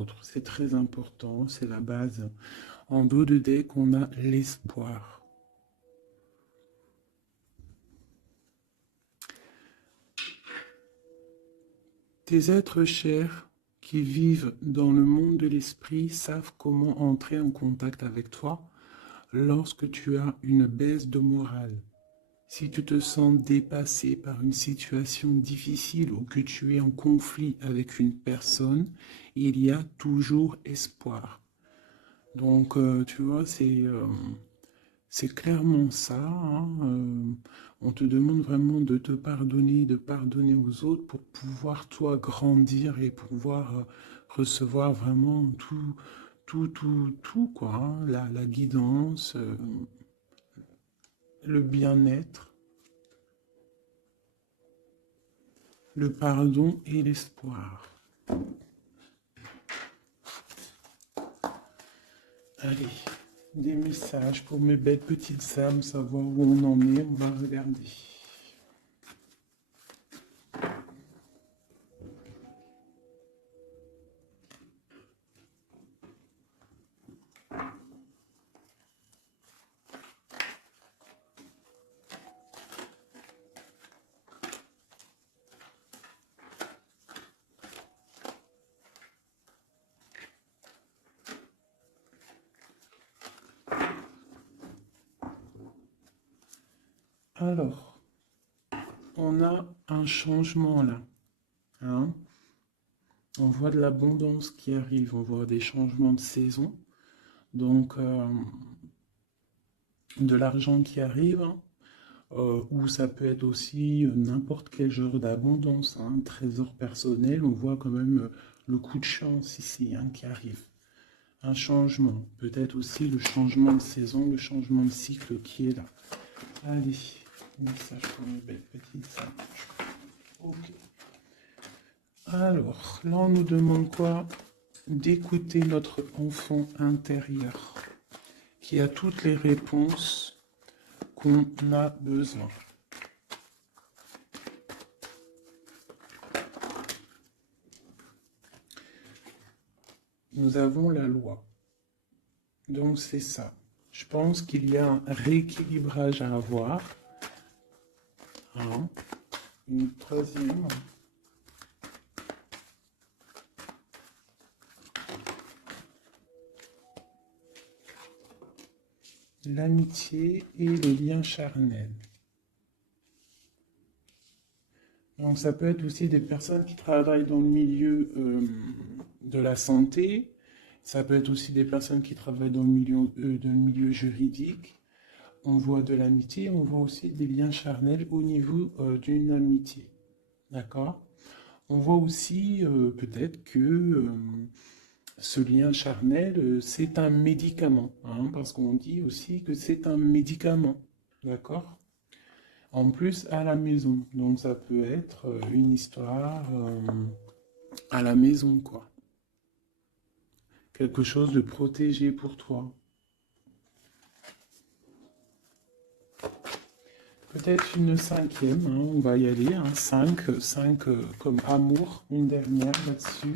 autres. C'est très important, c'est la base. En dos de deck, on a l'espoir. Tes êtres chers qui vivent dans le monde de l'esprit savent comment entrer en contact avec toi lorsque tu as une baisse de morale. Si tu te sens dépassé par une situation difficile ou que tu es en conflit avec une personne, il y a toujours espoir. Donc, tu vois, c'est clairement ça. Hein, on te demande vraiment de te pardonner, de pardonner aux autres pour pouvoir, toi, grandir et pouvoir recevoir vraiment tout, quoi. Hein, la guidance, le bien-être, le pardon et l'espoir. Allez, des messages pour mes belles petites âmes, savoir où on en est, on va regarder. Alors, on a un changement là. Hein. On voit de l'abondance qui arrive, on voit des changements de saison. Donc, de l'argent qui arrive, hein, ou ça peut être aussi n'importe quel genre d'abondance, hein, un trésor personnel. On voit quand même le coup de chance ici hein, qui arrive. Un changement, peut-être aussi le changement de saison, le changement de cycle qui est là. Allez, message pour mes belles petites singes. Ok. Alors, là, on nous demande quoi? D'écouter notre enfant intérieur, qui a toutes les réponses qu'on a besoin. Nous avons la loi. Donc, c'est ça. Je pense qu'il y a un rééquilibrage à avoir. Hein. Une troisième. L'amitié et les liens charnels. Donc ça peut être aussi des personnes qui travaillent dans le milieu de la santé, ça peut être aussi des personnes qui travaillent dans le milieu juridique. On voit de l'amitié, on voit aussi des liens charnels au niveau d'une amitié. D'accord? On voit aussi peut-être que ce lien charnel, c'est un médicament, hein, parce qu'on dit aussi que c'est un médicament, d'accord? En plus, à la maison, donc ça peut être une histoire à la maison, quoi. Quelque chose de protégé pour toi. Peut-être une cinquième, hein, on va y aller, hein, 5 comme amour, une dernière là-dessus.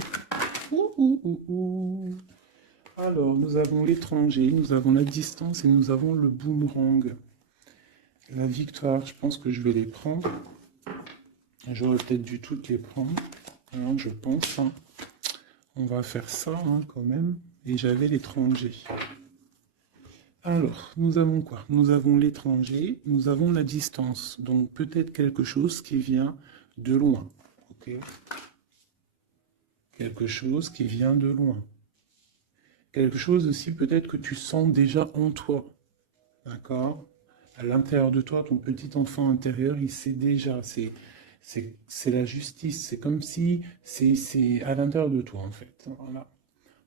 Alors, nous avons l'étranger, nous avons la distance et nous avons le boomerang. La victoire, je pense que je vais les prendre. J'aurais peut-être dû toutes les prendre, hein, je pense. Hein. On va faire ça hein, quand même. Et j'avais l'étranger. Alors, nous avons quoi? Nous avons l'étranger, nous avons la distance. Donc peut-être quelque chose qui vient de loin. Ok? Quelque chose qui vient de loin. Quelque chose aussi peut-être que tu sens déjà en toi. D'accord? À l'intérieur de toi, ton petit enfant intérieur, il sait déjà. C'est la justice. C'est comme si c'est à l'intérieur de toi, en fait. Voilà.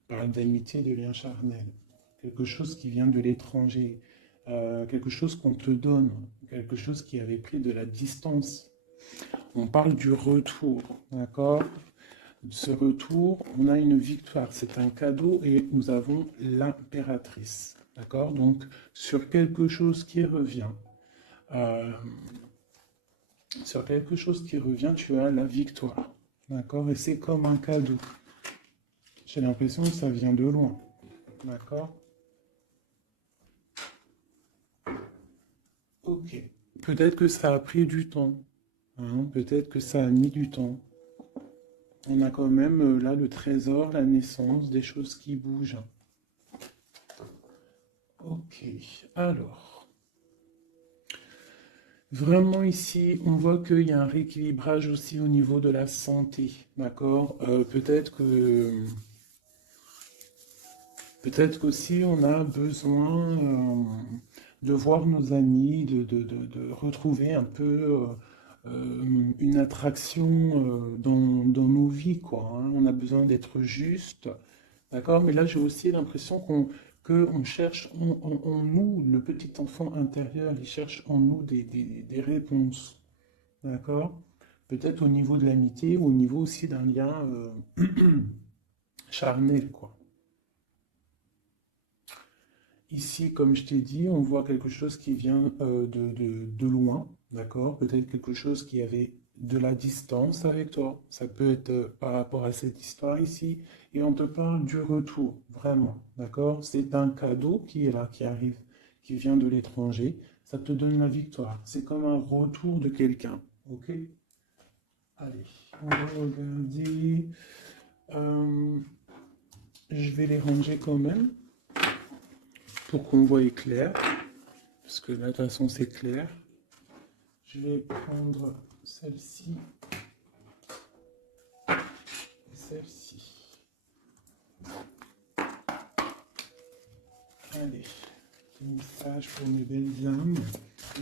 On parle d'amitié, de lien charnel. Quelque chose qui vient de l'étranger. Quelque chose qu'on te donne. Quelque chose qui avait pris de la distance. On parle du retour. D'accord? Ce retour, on a une victoire. C'est un cadeau et nous avons l'impératrice. D'accord? Donc, sur quelque chose qui revient. Sur quelque chose qui revient, tu as la victoire. D'accord? Et c'est comme un cadeau. J'ai l'impression que ça vient de loin. D'accord? Ok. Peut-être que ça a pris du temps. Hein, peut-être que ça a mis du temps. On a quand même là le trésor, la naissance, des choses qui bougent. Ok. Alors, vraiment ici, on voit qu'il y a un rééquilibrage aussi au niveau de la santé. D'accord? Peut-être qu'aussi on a besoin de voir nos amis, de retrouver un peu une attraction dans nos vies, quoi. Hein. On a besoin d'être juste, d'accord? Mais là, j'ai aussi l'impression qu'on cherche en nous, le petit enfant intérieur, il cherche en nous des réponses, d'accord? Peut-être au niveau de l'amitié ou au niveau aussi d'un lien charnel, quoi. Ici, comme je t'ai dit, on voit quelque chose qui vient de loin, d'accord? Peut-être quelque chose qui avait de la distance avec toi. Ça peut être par rapport à cette histoire ici. Et on te parle du retour, vraiment, d'accord? C'est un cadeau qui est là, qui arrive, qui vient de l'étranger. Ça te donne la victoire. C'est comme un retour de quelqu'un, ok? Allez, on va regarder. Euh, je vais les ranger quand même pour qu'on voie clair. Parce que là, de toute façon, c'est clair. Je vais prendre celle-ci et celle-ci. Allez, petit message pour mes belles âmes.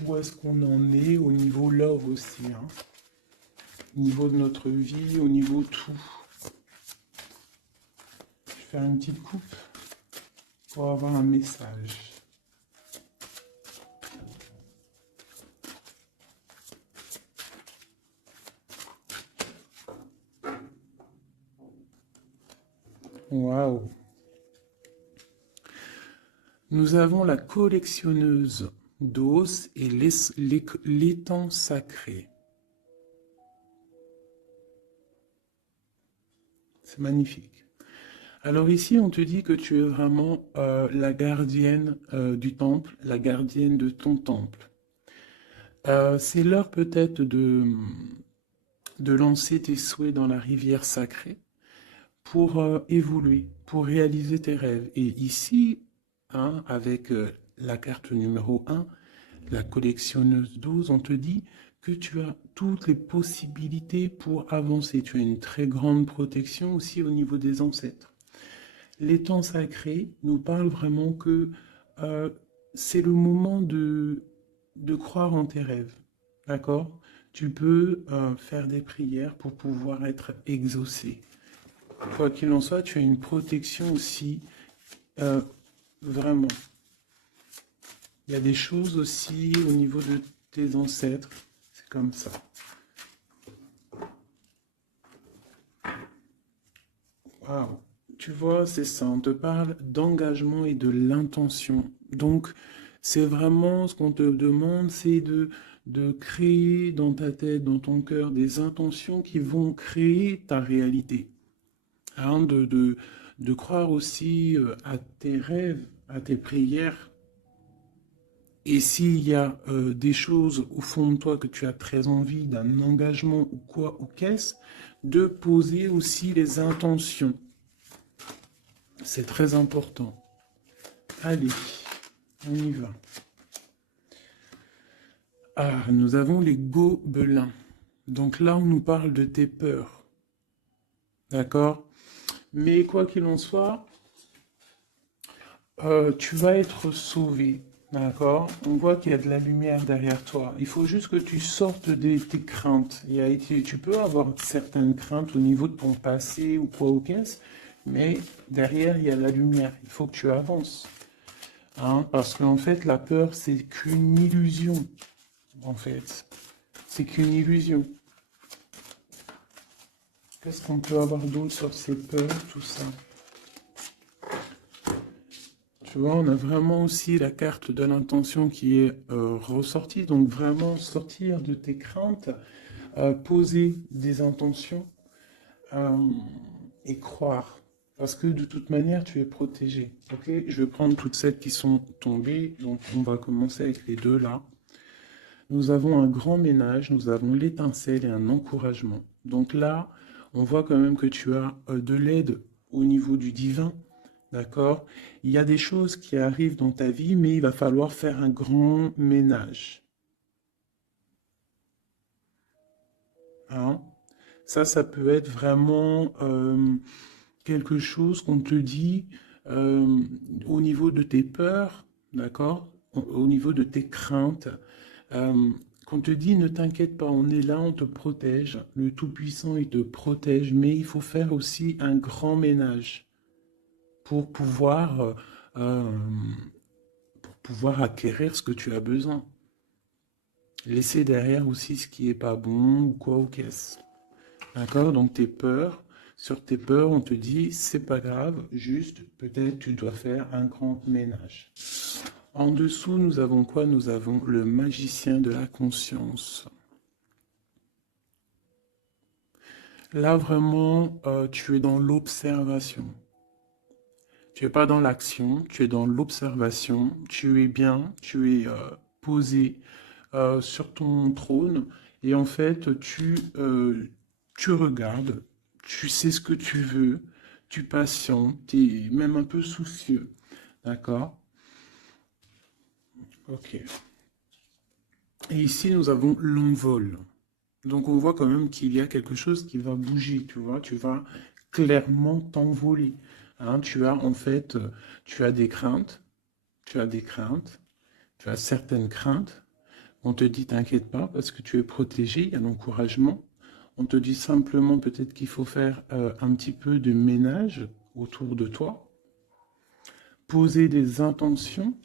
Où est-ce qu'on en est au niveau love aussi, hein? Au niveau de notre vie, au niveau tout. Je vais faire une petite coupe pour avoir un message. Waouh! Nous avons la collectionneuse d'os et l'étang sacré. C'est magnifique. Alors ici, on te dit que tu es vraiment la gardienne du temple, la gardienne de ton temple. C'est l'heure peut-être de lancer tes souhaits dans la rivière sacrée pour évoluer, pour réaliser tes rêves. Et ici, hein, avec la carte numéro 1, la collectionneuse 12, on te dit que tu as toutes les possibilités pour avancer. Tu as une très grande protection aussi au niveau des ancêtres. L'étang sacré nous parle vraiment que euh, c'est le moment de croire en tes rêves. D'accord? Tu peux faire des prières pour pouvoir être exaucé. Quoi qu'il en soit, tu as une protection aussi, vraiment. Il y a des choses aussi au niveau de tes ancêtres. C'est comme ça. Waouh. Tu vois, c'est ça. On te parle d'engagement et de l'intention. Donc, c'est vraiment ce qu'on te demande, c'est de créer dans ta tête, dans ton cœur, des intentions qui vont créer ta réalité. Hein, de croire aussi à tes rêves, à tes prières. Et s'il y a des choses au fond de toi que tu as très envie, d'un engagement ou quoi, ou qu'est-ce, de poser aussi les intentions. C'est très important. Allez, on y va. Ah, nous avons les gobelins. Donc là, on nous parle de tes peurs. D'accord? Mais quoi qu'il en soit, tu vas être sauvé. D'accord? On voit qu'il y a de la lumière derrière toi. Il faut juste que tu sortes de tes craintes. Tu peux avoir certaines craintes au niveau de ton passé ou quoi ou qu'est-ce, mais derrière, il y a la lumière. Il faut que tu avances. Hein? Parce qu'en fait, la peur, c'est qu'une illusion. En fait, c'est qu'une illusion. Qu'est-ce qu'on peut avoir d'autre sur ces peurs, tout ça? Tu vois, on a vraiment aussi la carte de l'intention qui est ressortie. Donc vraiment sortir de tes craintes, poser des intentions euh, et croire. Parce que de toute manière, tu es protégé. Ok? Je vais prendre toutes celles qui sont tombées. Donc, on va commencer avec les deux là. Nous avons un grand ménage, nous avons l'étincelle et un encouragement. Donc là, on voit quand même que tu as de l'aide au niveau du divin. D'accord? Il y a des choses qui arrivent dans ta vie, mais il va falloir faire un grand ménage. Hein? Ça peut être vraiment quelque chose qu'on te dit euh, au niveau de tes peurs, d'accord? Au niveau de tes craintes, euh, qu'on te dit ne t'inquiète pas, on est là, on te protège. Le Tout-Puissant, il te protège, mais il faut faire aussi un grand ménage pour euh, pour pouvoir acquérir ce que tu as besoin. Laisser derrière aussi ce qui est pas bon ou quoi ou qu'est-ce. D'accord? Donc tes peurs, sur tes peurs, on te dit, c'est pas grave, juste peut-être tu dois faire un grand ménage. En dessous, nous avons quoi? Nous avons le magicien de la conscience. Là, vraiment, tu es dans l'observation. Tu es pas dans l'action, tu es dans l'observation. Tu es bien, tu es posé sur ton trône et en fait, tu regardes, tu sais ce que tu veux, tu patientes, tu es même un peu soucieux. D'accord? Ok. Et ici, nous avons l'envol. Donc, on voit quand même qu'il y a quelque chose qui va bouger, tu vois, tu vas clairement t'envoler. Hein, tu as en fait, tu as des craintes, tu as des craintes, tu as certaines craintes. On te dit t'inquiète pas parce que tu es protégé, il y a l'encouragement. On te dit simplement peut-être qu'il faut faire un petit peu de ménage autour de toi, poser des intentions,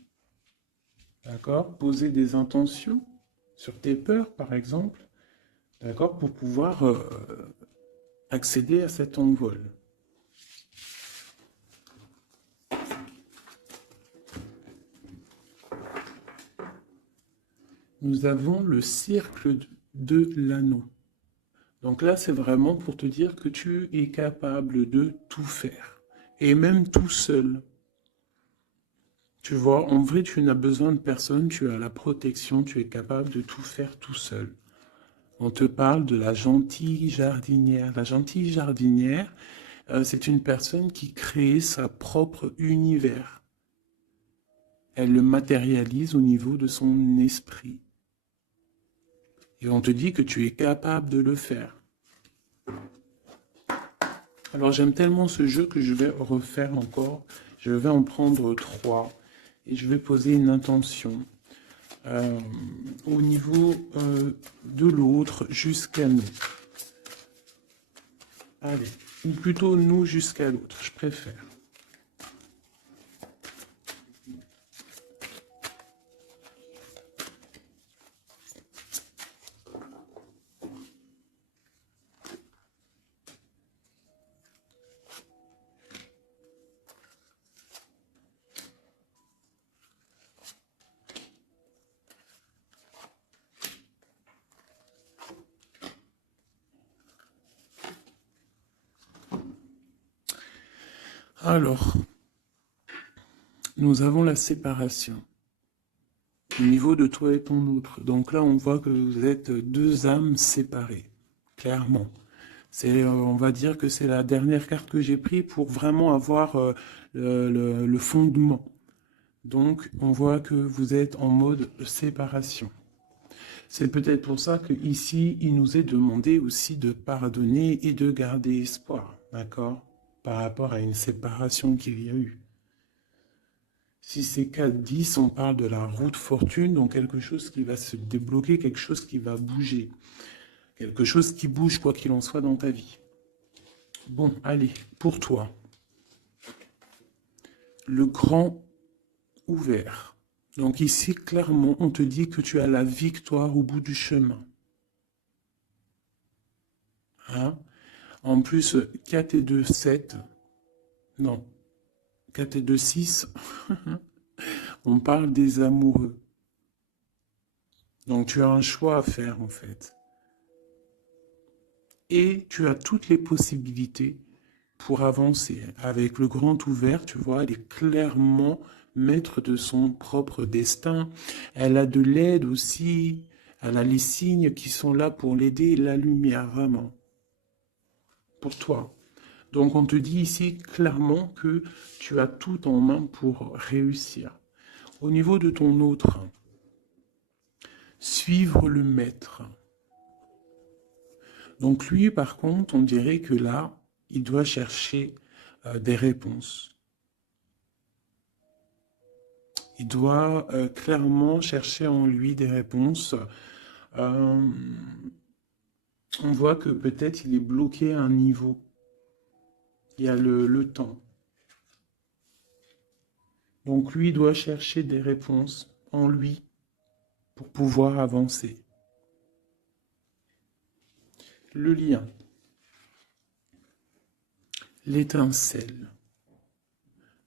d'accord? Poser des intentions sur tes peurs, par exemple, d'accord? Pour pouvoir accéder à cet envol. Nous avons le cercle de l'anneau. Donc là, c'est vraiment pour te dire que tu es capable de tout faire. Et même tout seul. Tu vois, en vrai, tu n'as besoin de personne, tu as la protection, tu es capable de tout faire tout seul. On te parle de la gentille jardinière. La gentille jardinière, c'est une personne qui crée sa propre univers. Elle le matérialise au niveau de son esprit. Et on te dit que tu es capable de le faire. Alors j'aime tellement ce jeu que je vais refaire encore. Je vais en prendre 3 et je vais poser une intention au niveau de l'autre jusqu'à nous. Allez, ou plutôt nous jusqu'à l'autre, je préfère. Alors, nous avons la séparation au niveau de toi et ton autre. Donc là, on voit que vous êtes deux âmes séparées, clairement. On va dire que c'est la dernière carte que j'ai prise pour vraiment avoir le fondement. Donc, on voit que vous êtes en mode séparation. C'est peut-être pour ça qu'ici, il nous est demandé aussi de pardonner et de garder espoir, d'accord? Par rapport à une séparation qu'il y a eu. Si c'est 4-10, on parle de la route fortune, donc quelque chose qui va se débloquer, quelque chose qui va bouger. Quelque chose qui bouge, quoi qu'il en soit, dans ta vie. Bon, allez, pour toi, le grand ouvert. Donc ici, clairement, on te dit que tu as la victoire au bout du chemin. Hein? En plus, 4 et 2, 7. Non, 4 et 2, 6. On parle des amoureux. Donc tu as un choix à faire, en fait. Et tu as toutes les possibilités pour avancer. Avec le grand ouvert, tu vois, elle est clairement maître de son propre destin. Elle a de l'aide aussi. Elle a les signes qui sont là pour l'aider, la lumière, vraiment. Pour toi. Donc on te dit ici clairement que tu as tout en main pour réussir. Au niveau de ton autre, suivre le maître. Donc lui, par contre, on dirait que là, il doit chercher des réponses. Il doit clairement chercher en lui des réponses. On voit que peut-être il est bloqué à un niveau. Il y a le temps. Donc lui doit chercher des réponses en lui pour pouvoir avancer. Le lien. L'étincelle.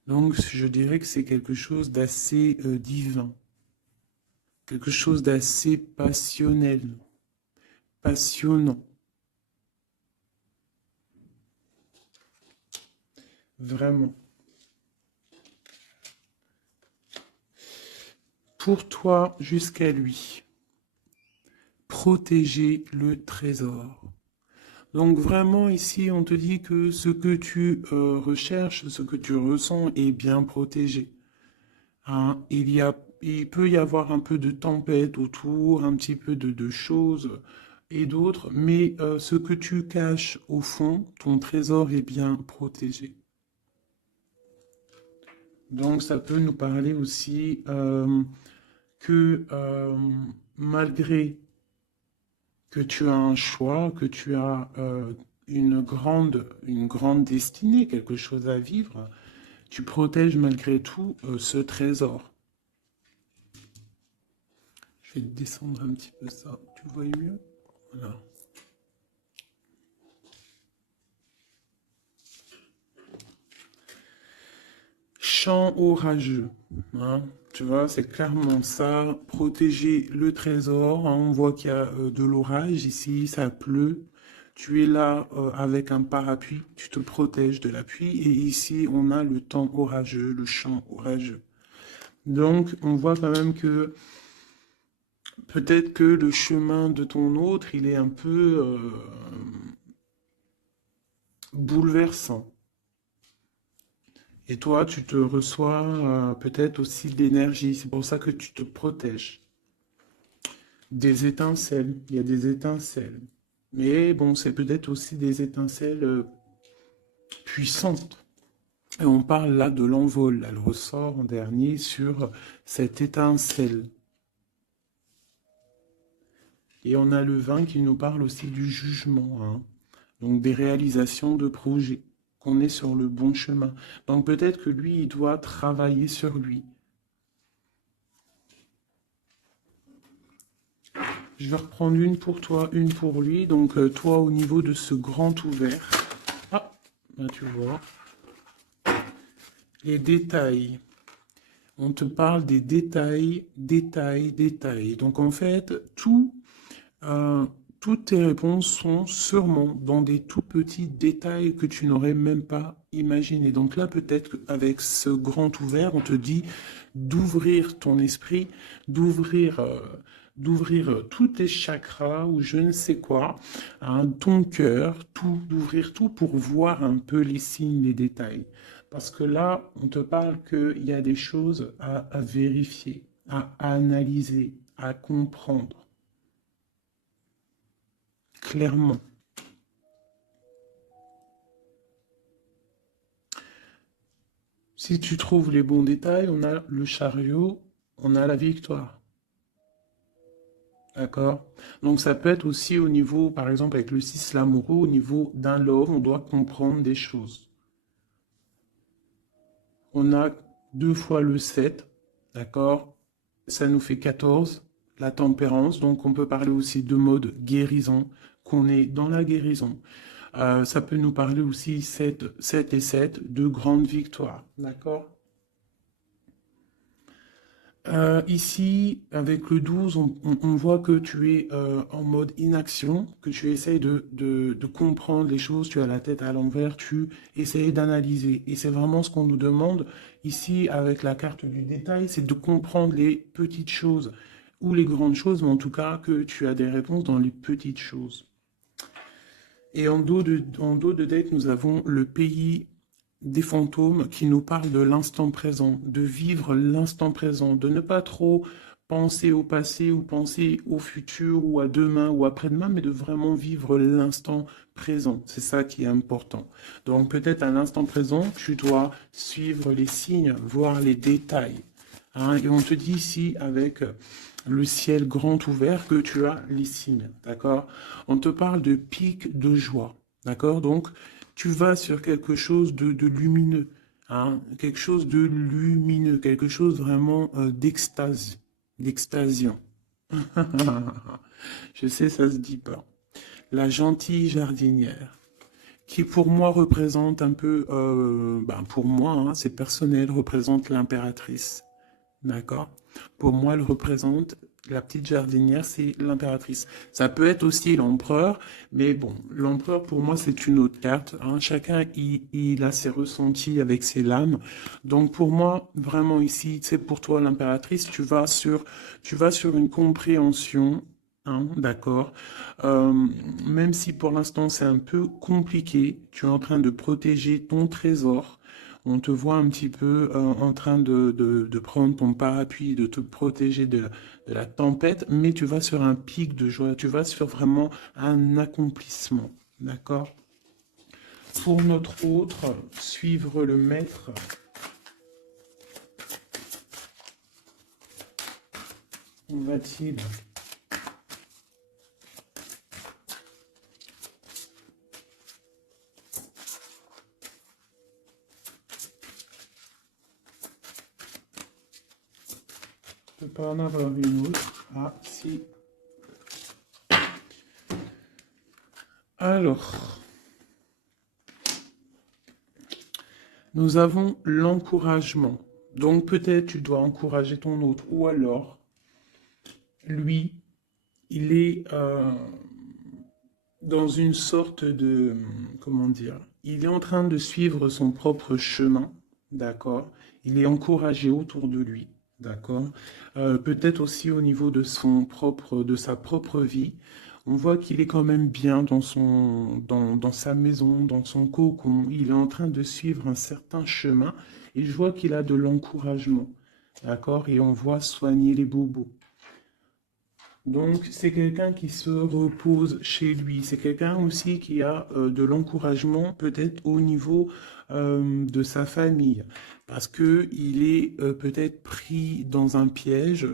Donc je dirais que c'est quelque chose d'assez divin. Quelque chose d'assez passionnel. Passionnant. Vraiment. Pour toi jusqu'à lui. Protéger le trésor. Donc vraiment ici on te dit que ce que tu recherches, ce que tu ressens est bien protégé. Hein, il peut y avoir un peu de tempête autour, un petit peu de choses et d'autres, mais ce que tu caches au fond, ton trésor est bien protégé. Donc ça peut nous parler aussi que malgré que tu as un choix, que tu as une grande destinée, quelque chose à vivre, tu protèges malgré tout ce trésor. Je vais descendre un petit peu ça. Tu le vois mieux? Voilà. Chant orageux. Hein, tu vois, c'est clairement ça. Protéger le trésor. Hein, on voit qu'il y a de l'orage ici, ça pleut. Tu es là avec un parapluie, tu te protèges de la pluie. Et ici, on a le temps orageux, le champ orageux. Donc, on voit quand même que peut-être que le chemin de ton autre, il est un peu bouleversant. Et toi, tu te reçois peut-être aussi de l'énergie. C'est pour ça que tu te protèges. Des étincelles. Il y a des étincelles. Mais bon, c'est peut-être aussi des étincelles puissantes. Et on parle là de l'envol. Elle ressort en dernier sur cette étincelle. Et on a le vin qui nous parle aussi du jugement. Hein. Donc des réalisations de projets. Qu'on est sur le bon chemin. Donc peut-être que lui, il doit travailler sur lui. Je vais reprendre une pour toi, une pour lui. Donc toi, au niveau de ce grand ouvert. Ah, là tu vois. Les détails. On te parle des détails, détails, détails. Donc en fait, toutes tes réponses sont sûrement dans des tout petits détails que tu n'aurais même pas imaginé. Donc là, peut-être qu'avec ce grand ouvert, on te dit d'ouvrir ton esprit, d'ouvrir tous tes chakras ou je ne sais quoi, hein, ton cœur, tout, d'ouvrir tout pour voir un peu les signes, les détails. Parce que là, on te parle qu'il y a des choses à vérifier, à analyser, à comprendre. Clairement. Si tu trouves les bons détails, on a le chariot, on a la victoire. D'accord? Donc ça peut être aussi au niveau, par exemple avec le 6 l'amoureux, au niveau d'un love, on doit comprendre des choses. On a 2 fois le 7, d'accord? Ça nous fait 14, la tempérance, donc on peut parler aussi de mode guérison, qu'on est dans la guérison. Ça peut nous parler aussi 7 et 7, de grandes victoires, d'accord? Ici, avec le 12, on voit que tu es en mode inaction, que tu essayes de comprendre les choses, tu as la tête à l'envers, tu essayes d'analyser. Et c'est vraiment ce qu'on nous demande ici avec la carte du détail, c'est de comprendre les petites choses ou les grandes choses, mais en tout cas que tu as des réponses dans les petites choses. Et en dos de deck, nous avons le pays des fantômes qui nous parlent de l'instant présent, de vivre l'instant présent, de ne pas trop penser au passé ou penser au futur ou à demain ou après-demain, mais de vraiment vivre l'instant présent. C'est ça qui est important. Donc peut-être à l'instant présent, tu dois suivre les signes, voir les détails. Hein, et on te dit ici avec le ciel grand ouvert que tu as les signes, d'accord? On te parle de pic de joie, d'accord? Donc, tu vas sur quelque chose de lumineux, hein? Quelque chose de lumineux, quelque chose vraiment d'extase, d'extasiant. Je sais, ça se dit pas. La gentille jardinière, qui pour moi représente un peu, pour moi, hein, c'est personnel, représente l'impératrice. D'accord? Pour moi, elle représente la petite jardinière, c'est l'impératrice. Ça peut être aussi l'empereur, mais bon, l'empereur pour moi c'est une autre carte. Hein. Chacun il a ses ressentis avec ses lames. Donc pour moi, vraiment ici, c'est pour toi l'impératrice, tu vas sur une compréhension. Hein, d'accord. Euh, Même si pour l'instant c'est un peu compliqué, tu es en train de protéger ton trésor. On te voit un petit peu en train de prendre ton parapluie, de te protéger de la tempête, mais tu vas sur un pic de joie, tu vas sur vraiment un accomplissement. D'accord? Pour notre autre, suivre le maître. On va-t-il ne pas en avoir une autre? Ah, si. Alors, nous avons l'encouragement. Donc peut-être tu dois encourager ton autre. Ou alors, lui, il est dans une sorte de, comment dire, il est en train de suivre son propre chemin, d'accord? Il est encouragé autour de lui, d'accord? Peut-être aussi au niveau de de sa propre vie. On voit qu'il est quand même bien dans sa maison, dans son cocon. Il est en train de suivre un certain chemin et je vois qu'il a de l'encouragement, d'accord? Et on voit soigner les bobos. Donc, c'est quelqu'un qui se repose chez lui. C'est quelqu'un aussi qui a de l'encouragement, peut-être au niveau de sa famille, parce que il est peut-être pris dans un piège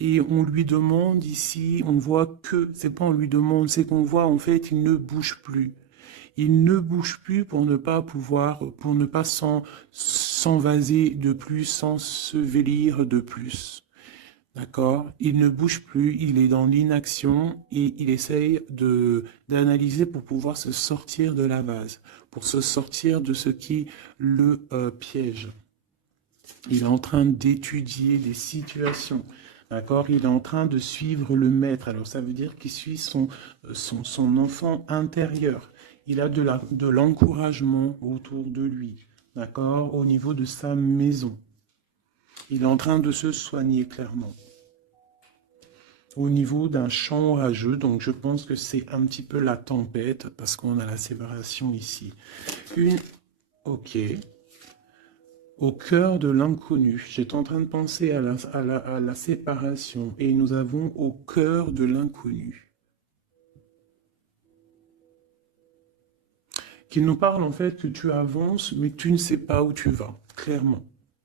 et on lui demande ici, on voit que, c'est pas on lui demande, c'est qu'on voit en fait, il ne bouge plus. Il ne bouge plus pour ne pas pouvoir, pour ne pas s'envaser de plus, s'ensevelir de plus. D'accord? Il ne bouge plus, il est dans l'inaction et il essaye d'analyser pour pouvoir se sortir de la vase, pour se sortir de ce qui le piège. Il est en train d'étudier des situations. D'accord? Il est en train de suivre le maître. Alors ça veut dire qu'il suit son enfant intérieur. Il a de l'encouragement autour de lui. D'accord? Au niveau de sa maison. Il est en train de se soigner clairement. Au niveau d'un champ orageux, donc je pense que c'est un petit peu la tempête, parce qu'on a la séparation ici. Ok. Au cœur de l'inconnu. J'étais en train de penser à la séparation, et nous avons au cœur de l'inconnu. Qui nous parle en fait que tu avances, mais tu ne sais pas où tu vas, clairement.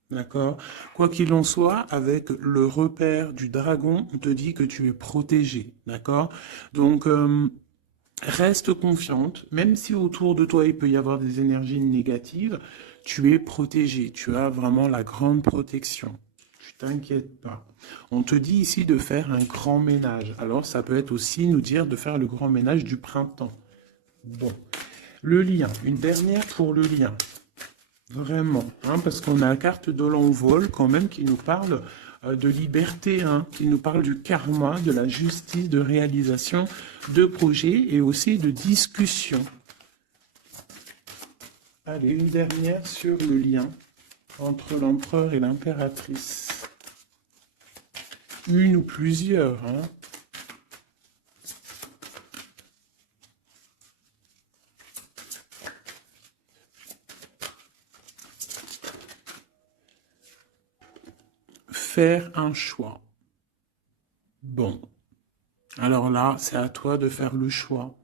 D'accord? Quoi qu'il en soit, avec le repère du dragon, on te dit que tu es protégé. D'accord? Donc, reste confiante, même si autour de toi il peut y avoir des énergies négatives, tu es protégé. Tu as vraiment la grande protection. Tu t'inquiètes pas. On te dit ici de faire un grand ménage. Alors, ça peut être aussi nous dire de faire le grand ménage du printemps. Bon. Le lien, une dernière pour le lien. Vraiment, hein, parce qu'on a la carte de l'envol quand même qui nous parle de liberté, hein, qui nous parle du karma, de la justice, de réalisation de projets et aussi de discussion. Allez, une dernière sur le lien entre l'empereur et l'impératrice. Une ou plusieurs, hein. Faire un choix. Bon. Alors là, c'est à toi de faire le choix.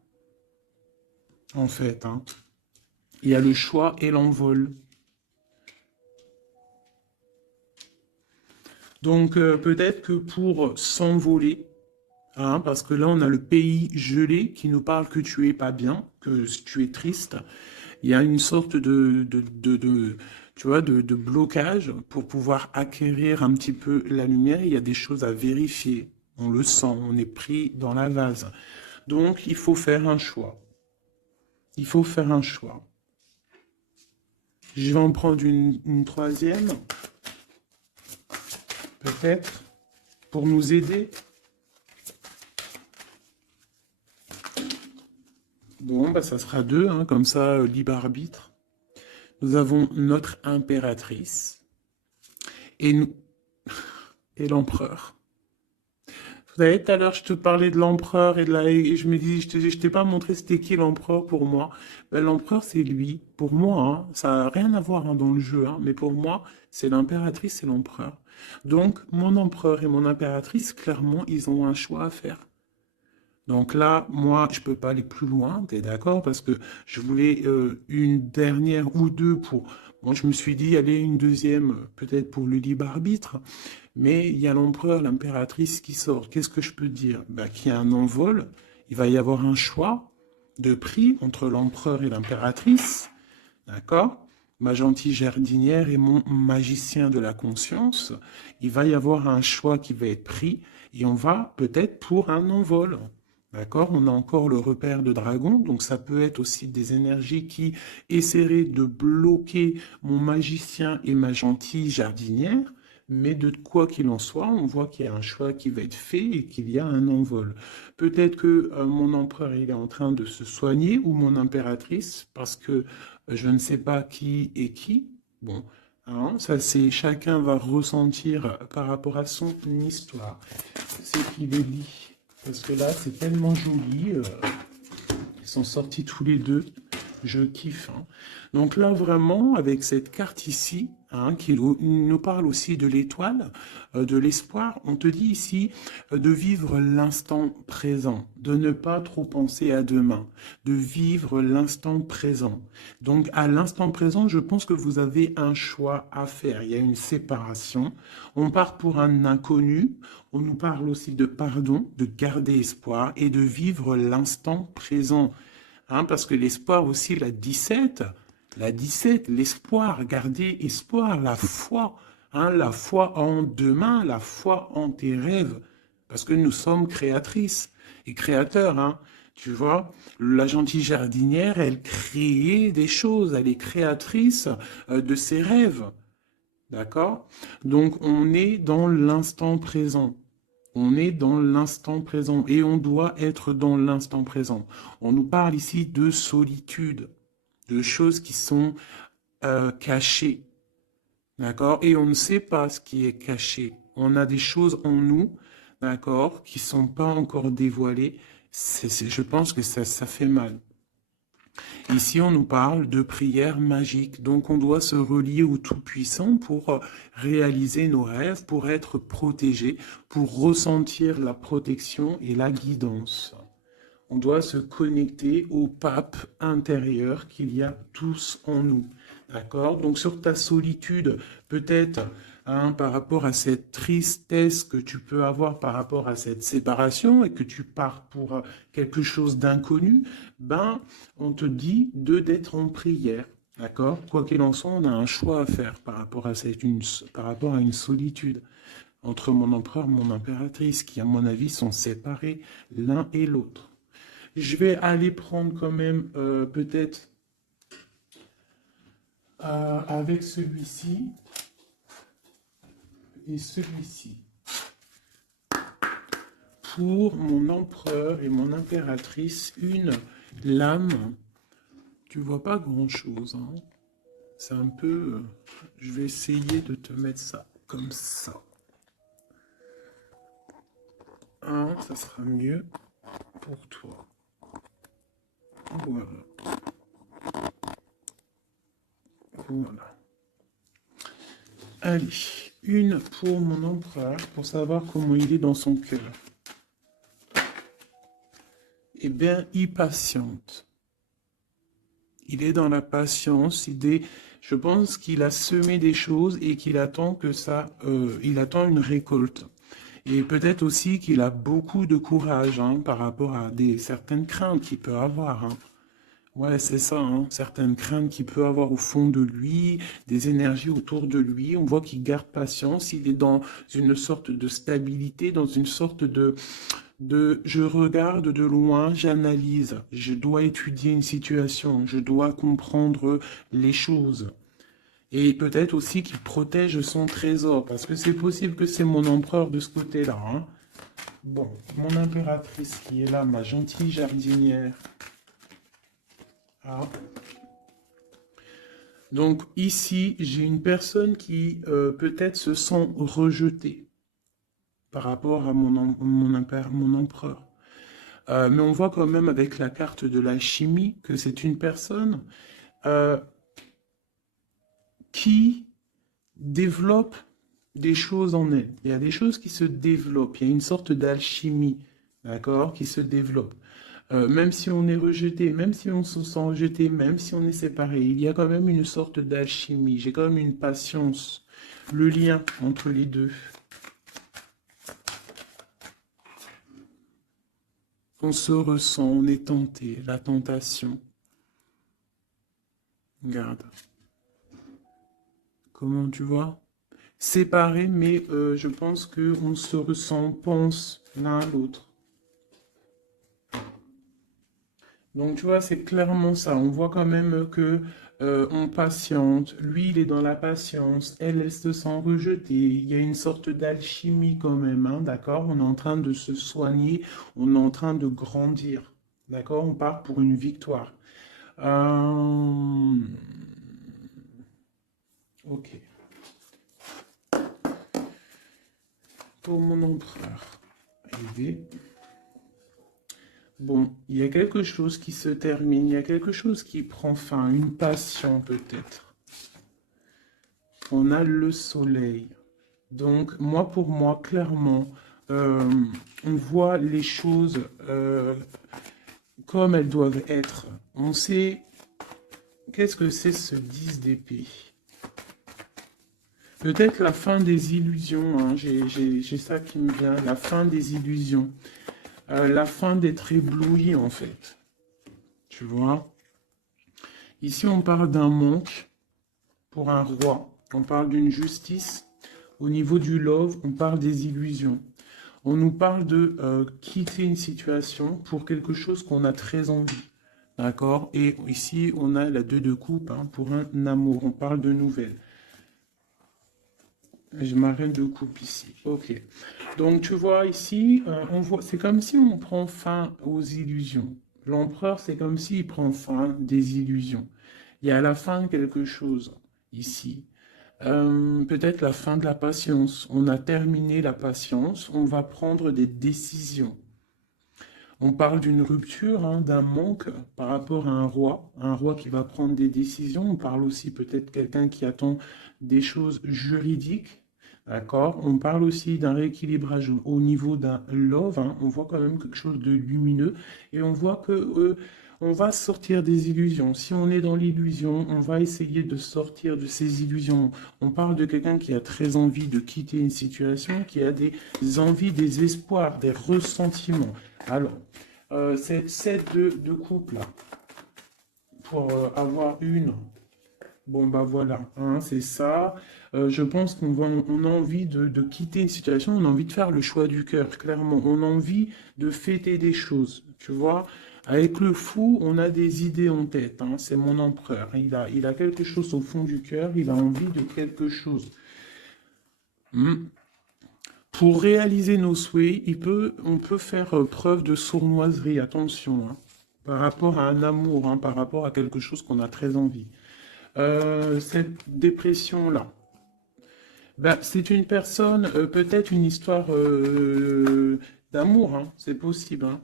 En fait, hein. Il y a le choix et l'envol. Donc, peut-être que pour s'envoler, hein, parce que là, on a le pays gelé qui nous parle que tu es pas bien, que tu es triste. Il y a une sorte tu vois, de blocage pour pouvoir acquérir un petit peu la lumière. Il y a des choses à vérifier. On le sent, on est pris dans la vase. Donc, il faut faire un choix. Il faut faire un choix. Je vais en prendre une troisième, peut-être, pour nous aider. Bon, bah, ça sera deux, hein, comme ça, libre arbitre. Nous avons notre impératrice et nous et l'empereur. Vous savez, tout à l'heure, je te parlais de l'empereur et je me dis, je t'ai pas montré c'était qui l'empereur pour moi. Ben, l'empereur, c'est lui. Pour moi, hein, ça n'a rien à voir hein, dans le jeu, hein, mais pour moi, c'est l'impératrice et l'empereur. Donc, mon empereur et mon impératrice, clairement, ils ont un choix à faire. Donc là, moi, je peux pas aller plus loin, t'es d'accord? Parce que je voulais une dernière ou deux pour... Moi, je me suis dit, allez, une deuxième, peut-être pour le libre arbitre. Mais il y a l'empereur, l'impératrice qui sort. Qu'est-ce que je peux dire? Bah, qu'il y a un envol. Il va y avoir un choix de prix entre l'empereur et l'impératrice. D'accord? Ma gentille jardinière et mon magicien de la conscience. Il va y avoir un choix qui va être pris et on va peut-être pour un envol. D'accord? On a encore le repère de dragon, donc ça peut être aussi des énergies qui essaieraient de bloquer mon magicien et ma gentille jardinière. Mais de quoi qu'il en soit, on voit qu'il y a un choix qui va être fait et qu'il y a un envol. Peut-être que mon empereur il est en train de se soigner ou mon impératrice parce que je ne sais pas qui est qui. Bon, hein, ça c'est chacun va ressentir par rapport à son histoire. C'est qui le lit. Parce que là, c'est tellement joli. Ils sont sortis tous les deux. Je kiffe. Hein. Donc là, vraiment, avec cette carte ici, hein, qui nous parle aussi de l'étoile, de l'espoir, on te dit ici de vivre l'instant présent, de ne pas trop penser à demain, de vivre l'instant présent. Donc à l'instant présent, je pense que vous avez un choix à faire. Il y a une séparation. On part pour un inconnu. On nous parle aussi de pardon, de garder espoir et de vivre l'instant présent. Hein, parce que l'espoir aussi, la 17, l'espoir, garder espoir, hein, la foi en demain, la foi en tes rêves, parce que nous sommes créatrices et créateurs, hein, tu vois, la gentille jardinière, elle crée des choses, elle est créatrice de ses rêves, d'accord? Donc on est dans l'instant présent. On est dans l'instant présent et on doit être dans l'instant présent. On nous parle ici de solitude, de choses qui sont cachées, d'accord? Et on ne sait pas ce qui est caché. On a des choses en nous, d'accord, qui sont pas encore dévoilées. Je pense que ça fait mal. Ici, on nous parle de prière magique. Donc, on doit se relier au Tout-Puissant pour réaliser nos rêves, pour être protégé, pour ressentir la protection et la guidance. On doit se connecter au pape intérieur qu'il y a tous en nous. D'accord? Donc, sur ta solitude, peut-être hein, par rapport à cette tristesse que tu peux avoir par rapport à cette séparation et que tu pars pour quelque chose d'inconnu, ben, on te dit d'être en prière. D'accord? Quoi qu'il en soit, on a un choix à faire par rapport à par rapport à une solitude entre mon empereur et mon impératrice, qui, à mon avis, sont séparés l'un et l'autre. Je vais aller prendre quand même peut-être avec celui-ci. et celui-ci. Pour mon empereur et mon impératrice, une lame. Tu vois pas grand-chose, hein. C'est un peu... je vais essayer de te mettre ça comme ça. Hein, ça sera mieux pour toi. Voilà. Voilà. Allez, une pour mon empereur, pour savoir comment il est dans son cœur. Eh bien, il patiente. Il est dans la patience, je pense qu'il a semé des choses et qu'il attend que ça, il attend une récolte. Et peut-être aussi qu'il a beaucoup de courage, hein, par rapport à certaines craintes qu'il peut avoir, hein. Ouais, c'est ça, hein, certaines craintes qu'il peut avoir au fond de lui, des énergies autour de lui. On voit qu'il garde patience, il est dans une sorte de stabilité, dans une sorte de je regarde de loin, j'analyse, je dois étudier une situation, je dois comprendre les choses. Et peut-être aussi qu'il protège son trésor, parce que c'est possible que c'est mon empereur de ce côté-là, hein. Bon, mon impératrice qui est là, ma gentille jardinière. Ah. Donc ici, j'ai une personne qui peut-être se sent rejetée par rapport à mon empereur. Mais on voit quand même avec la carte de la chimie que c'est une personne euh, qui développe des choses en elle. Il y a des choses qui se développent. Il y a une sorte d'alchimie, d'accord, qui se développe. Même si on est rejeté, même si on se sent rejeté, même si on est séparé, il y a quand même une sorte d'alchimie. J'ai quand même une patience, le lien entre les deux. On se ressent, on est tenté, la tentation. Regarde. Comment tu vois? Séparés, mais je pense qu'on se ressent, on pense l'un à l'autre. Donc tu vois, c'est clairement ça. On voit quand même que on patiente. Lui, il est dans la patience. Elle se sent rejetée. Il y a une sorte d'alchimie quand même, hein, d'accord? On est en train de se soigner. On est en train de grandir. D'accord? On part pour une victoire. Ok. Pour mon empereur. Élevé. Bon, il y a quelque chose qui se termine, il y a quelque chose qui prend fin, une passion peut-être. On a le soleil. Donc, moi, pour moi, clairement, euh, on voit les choses comme elles doivent être. On sait qu'est-ce que c'est ce 10 d'épée. Peut-être la fin des illusions, hein, j'ai ça qui me vient, la fin des illusions. La fin d'être ébloui, en fait. Tu vois? Ici, on parle d'un manque pour un roi. On parle d'une justice. Au niveau du love, on parle des illusions. On nous parle de quitter une situation pour quelque chose qu'on a très envie. D'accord? Et ici, on a la 2 de coupe, hein, pour un amour. On parle de nouvelles. Je m'arrête de coupe ici. Ok. Donc, tu vois, ici, on voit, c'est comme si on prend fin aux illusions. L'empereur, c'est comme s'il prend fin des illusions. Il y a à la fin quelque chose ici. Peut-être la fin de la patience. On a terminé la patience. On va prendre des décisions. On parle d'une rupture, hein, d'un manque par rapport à un roi qui va prendre des décisions. On parle aussi peut-être quelqu'un qui attend des choses juridiques, d'accord? On parle aussi d'un rééquilibrage au niveau d'un love, hein. On voit quand même quelque chose de lumineux et on voit que on va sortir des illusions. Si on est dans l'illusion, on va essayer de sortir de ces illusions. On parle de quelqu'un qui a très envie de quitter une situation, qui a des envies, des espoirs, des ressentiments. Alors, cette set de couple là, pour avoir une, bon bah voilà, hein, c'est ça. Je pense on a envie de quitter une situation, on a envie de faire le choix du cœur, clairement. On a envie de fêter des choses, tu vois. Avec le fou, on a des idées en tête, hein, c'est mon empereur. Il a quelque chose au fond du cœur, il a envie de quelque chose. Hmm. Pour réaliser nos souhaits, on peut faire preuve de sournoiserie, attention, hein, par rapport à un amour, hein, par rapport à quelque chose qu'on a très envie. Cette dépression-là, ben, c'est une personne, peut-être une histoire d'amour, hein, c'est possible, hein.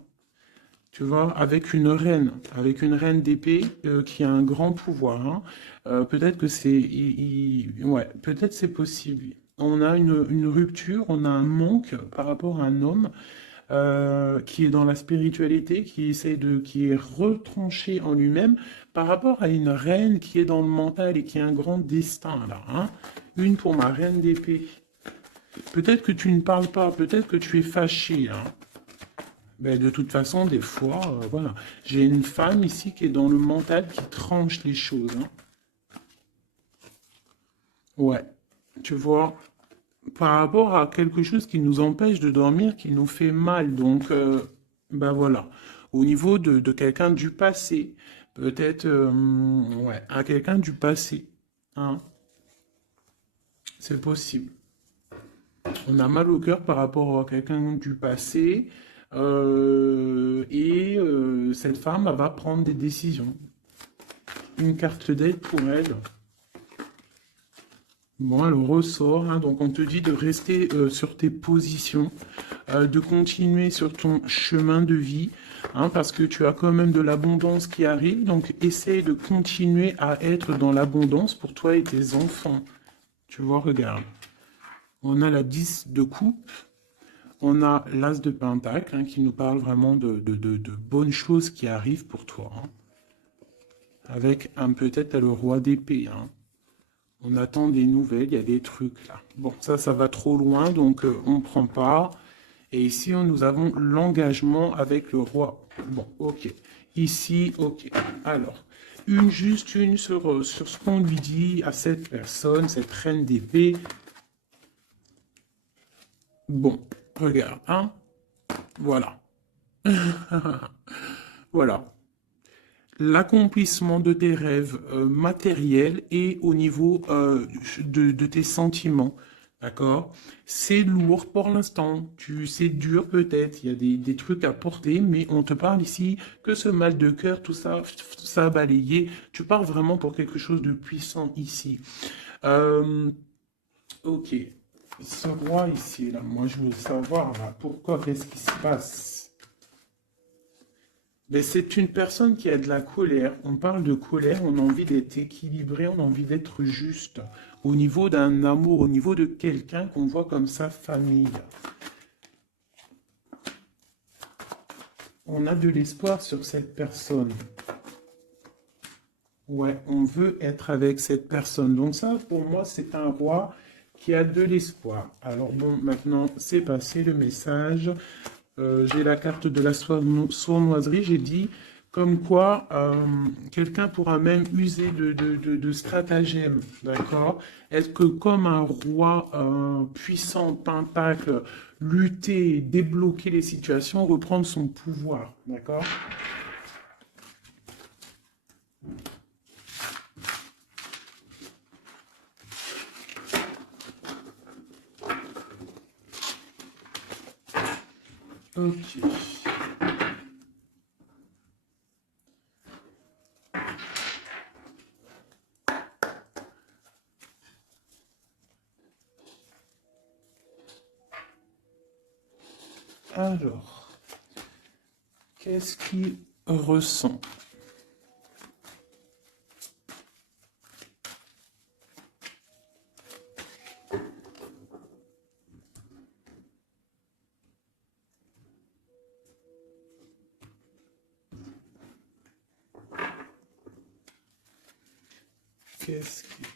Tu vois, avec une reine d'épée qui a un grand pouvoir, hein. Peut-être que c'est, ouais, peut-être c'est possible. On a une rupture, on a un manque par rapport à un homme qui est dans la spiritualité, qui est retranché en lui-même, par rapport à une reine qui est dans le mental et qui a un grand destin là, hein. Une pour ma reine d'épée. Peut-être que tu ne parles pas, peut-être que tu es fâché, hein. Ben, de toute façon, des fois, voilà. J'ai une femme ici qui est dans le mental qui tranche les choses, hein. Ouais. Tu vois, par rapport à quelque chose qui nous empêche de dormir, qui nous fait mal. Donc, ben voilà. Au niveau de quelqu'un du passé, peut-être, ouais, à quelqu'un du passé, hein. C'est possible. On a mal au cœur par rapport à quelqu'un du passé. Cette femme elle va prendre des décisions. Une carte d'aide pour elle. Bon, elle ressort, hein, donc on te dit de rester sur tes positions, de continuer sur ton chemin de vie, hein, parce que tu as quand même de l'abondance qui arrive, donc essaye de continuer à être dans l'abondance pour toi et tes enfants. Tu vois, regarde. On a la 10 de coupe, on a l'as de pentacle, hein, qui nous parle vraiment de bonnes choses qui arrivent pour toi, hein. Avec un peut-être le roi d'épée, hein. On attend des nouvelles, il y a des trucs là. Bon, ça va trop loin, donc on ne prend pas. Et ici, nous avons l'engagement avec le roi. Bon, ok. Ici, ok. Alors, juste une sur ce qu'on lui dit à cette personne, cette reine d'épée. Bon, regarde, hein. Voilà. Voilà. L'accomplissement de tes rêves matériels et au niveau de tes sentiments. D'accord? C'est lourd pour l'instant. C'est dur peut-être. Il y a des trucs à porter, mais on te parle ici que ce mal de cœur, tout ça a balayé. Tu parles vraiment pour quelque chose de puissant ici. Euh, ok. Ce roi ici, là, moi je veux savoir là, pourquoi, qu'est-ce qui se passe? Mais c'est une personne qui a de la colère. On parle de colère, on a envie d'être équilibré, on a envie d'être juste. Au niveau d'un amour, au niveau de quelqu'un qu'on voit comme sa famille. On a de l'espoir sur cette personne. Ouais, on veut être avec cette personne. Donc ça, pour moi, c'est un roi qui a de l'espoir. Alors bon, maintenant, c'est passé le message. J'ai la carte de la sournoiserie, j'ai dit comme quoi quelqu'un pourra même user de stratagèmes, d'accord? Est-ce que comme un roi puissant, pentacle, lutter, débloquer les situations, reprendre son pouvoir, d'accord? Ok. Alors, qu'est-ce qu'il ressent? Qu'est-ce qu'il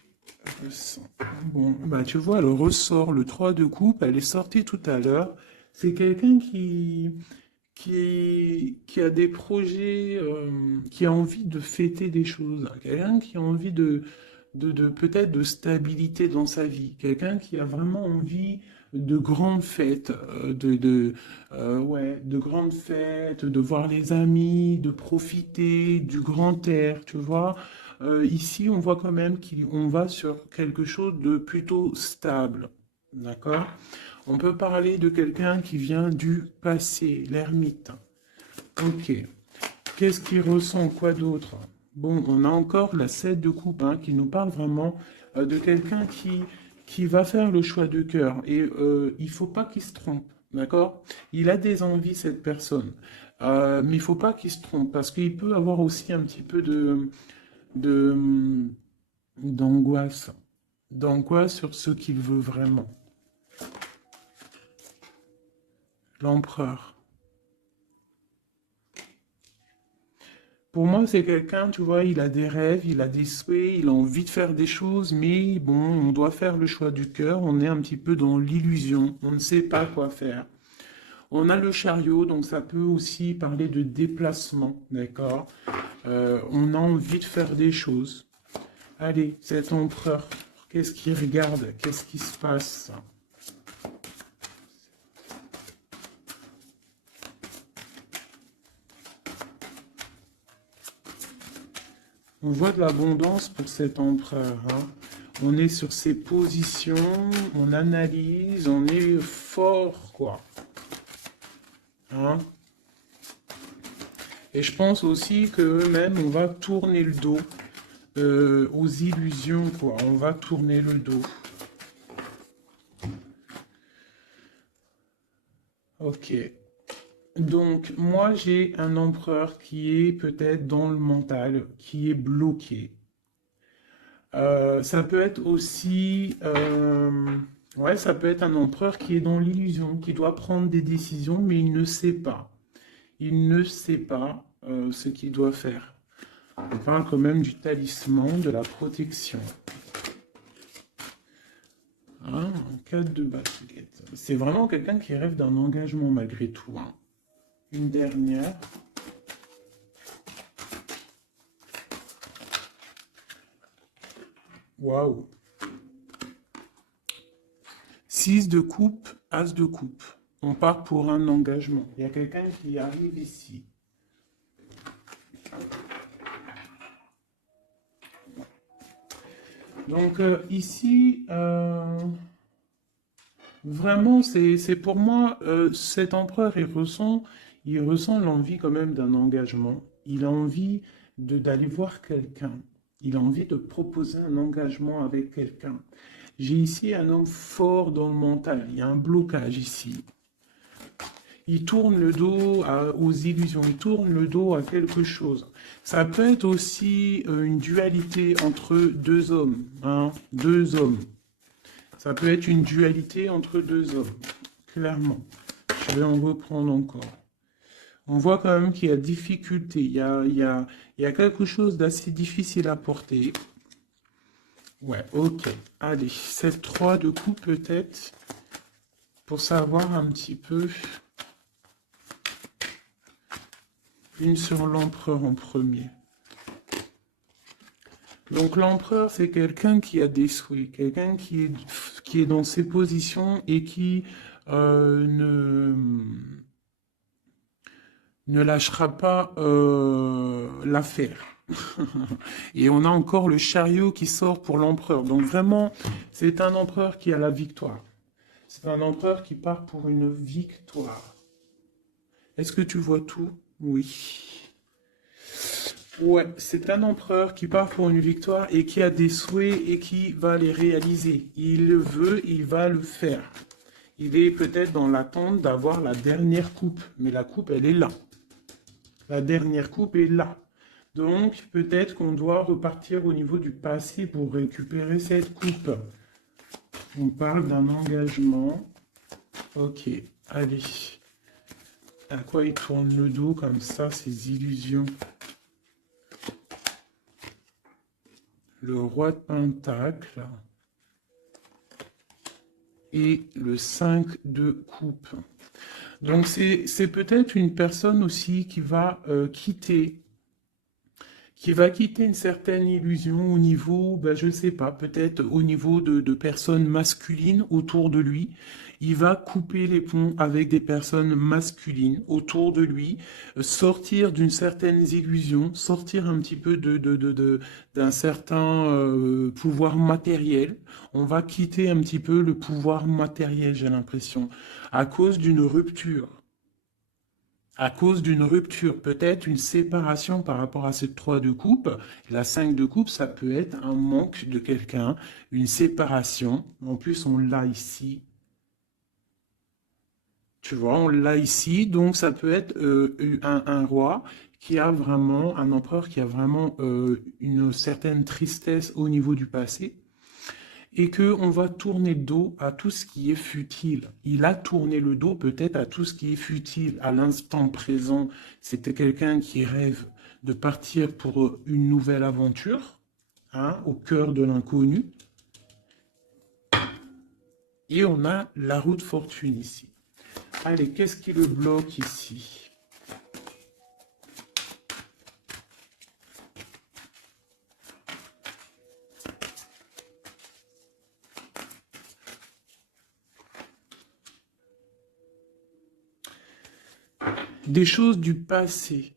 ressent? Bon, bah tu vois, le ressort, le 3 de coupe, elle est sortie tout à l'heure. C'est quelqu'un qui a des projets, qui a envie de fêter des choses, quelqu'un qui a envie de peut-être de stabilité dans sa vie, quelqu'un qui a vraiment envie de grandes fêtes, ouais, de grandes fêtes, de voir les amis, de profiter du grand air, tu vois. Ici, on voit quand même qu'on va sur quelque chose de plutôt stable. D'accord? On peut parler de quelqu'un qui vient du passé, l'ermite. Ok. Qu'est-ce qu'il ressent? Quoi d'autre? Bon, on a encore la 7 de coupe hein, qui nous parle vraiment de quelqu'un qui va faire le choix de cœur. Et il faut pas qu'il se trompe. D'accord? Il a des envies, cette personne. Mais il faut pas qu'il se trompe parce qu'il peut avoir aussi un petit peu de, d'angoisse. D'angoisse sur ce qu'il veut vraiment. L'empereur. Pour moi, c'est quelqu'un, tu vois, il a des rêves, il a des souhaits, il a envie de faire des choses, mais bon, on doit faire le choix du cœur, on est un petit peu dans l'illusion, on ne sait pas quoi faire. On a le chariot, donc ça peut aussi parler de déplacement, d'accord? On a envie de faire des choses. Allez, cet empereur, qu'est-ce qu'il regarde? Qu'est-ce qui se passe? On voit de l'abondance pour cet empereur, hein. On est sur ses positions, on analyse, on est fort, quoi. Hein? Et je pense aussi que eux-mêmes, on va tourner le dos aux illusions, quoi. On va tourner le dos. Ok. Donc, moi, j'ai un empereur qui est peut-être dans le mental, qui est bloqué. Ça peut être aussi, ouais, ça peut être un empereur qui est dans l'illusion, qui doit prendre des décisions, mais il ne sait pas. Il ne sait pas ce qu'il doit faire. On parle quand même du talisman, de la protection. Hein, un 4 de baguette. C'est vraiment quelqu'un qui rêve d'un engagement malgré tout. Hein. Une dernière. Waouh. 6 de coupe, as de coupe. On part pour un engagement. Il y a quelqu'un qui arrive ici. Donc ici, vraiment, c'est pour moi, cet empereur, il ressent l'envie quand même d'un engagement. Il a envie d'aller voir quelqu'un. Il a envie de proposer un engagement avec quelqu'un. J'ai ici un homme fort dans le mental. Il y a un blocage ici. Il tourne le dos aux illusions, il tourne le dos à quelque chose. Ça peut être aussi une dualité entre deux hommes, hein, deux hommes. Ça peut être une dualité entre deux hommes, clairement. Je vais en reprendre encore. On voit quand même qu'il y a difficulté, il y a quelque chose d'assez difficile à porter. Ouais, ok. Allez, cette 3 de coups peut-être, pour savoir un petit peu. Une sur l'empereur en premier. Donc l'empereur, c'est quelqu'un qui a des souhaits, quelqu'un qui est dans ses positions et qui ne lâchera pas l'affaire. Et on a encore le chariot qui sort pour l'empereur. Donc vraiment, c'est un empereur qui a la victoire. C'est un empereur qui part pour une victoire. Est-ce que tu vois tout? Oui. Ouais, c'est un empereur qui part pour une victoire et qui a des souhaits et qui va les réaliser. Il le veut, il va le faire. Il est peut-être dans l'attente d'avoir la dernière coupe, mais la coupe, elle est là. La dernière coupe est là. Donc, peut-être qu'on doit repartir au niveau du passé pour récupérer cette coupe. On parle d'un engagement. Ok, allez. À quoi il tourne le dos comme ça, ces illusions? Le roi de Pentacle et le 5 de coupe. Donc c'est peut-être une personne aussi qui va quitter qui va quitter une certaine illusion au niveau, ben, je ne sais pas, peut-être au niveau de personnes masculines autour de lui. Il va couper les ponts avec des personnes masculines autour de lui, sortir d'une certaine illusion, sortir un petit peu d'un certain pouvoir matériel. On va quitter un petit peu le pouvoir matériel, j'ai l'impression, à cause d'une rupture. À cause d'une rupture, peut-être une séparation par rapport à cette 3 de coupe. La 5 de coupe, ça peut être un manque de quelqu'un, une séparation. En plus, on l'a ici. Tu vois, on l'a ici. Donc, ça peut être un roi qui a vraiment, un empereur qui a vraiment une certaine tristesse au niveau du passé et que on va tourner le dos à tout ce qui est futile. Il a tourné le dos peut-être à tout ce qui est futile à l'instant présent. C'était quelqu'un qui rêve de partir pour une nouvelle aventure, hein, au cœur de l'inconnu. Et on a la roue de fortune ici. Allez, qu'est-ce qui le bloque ici? Des choses du passé.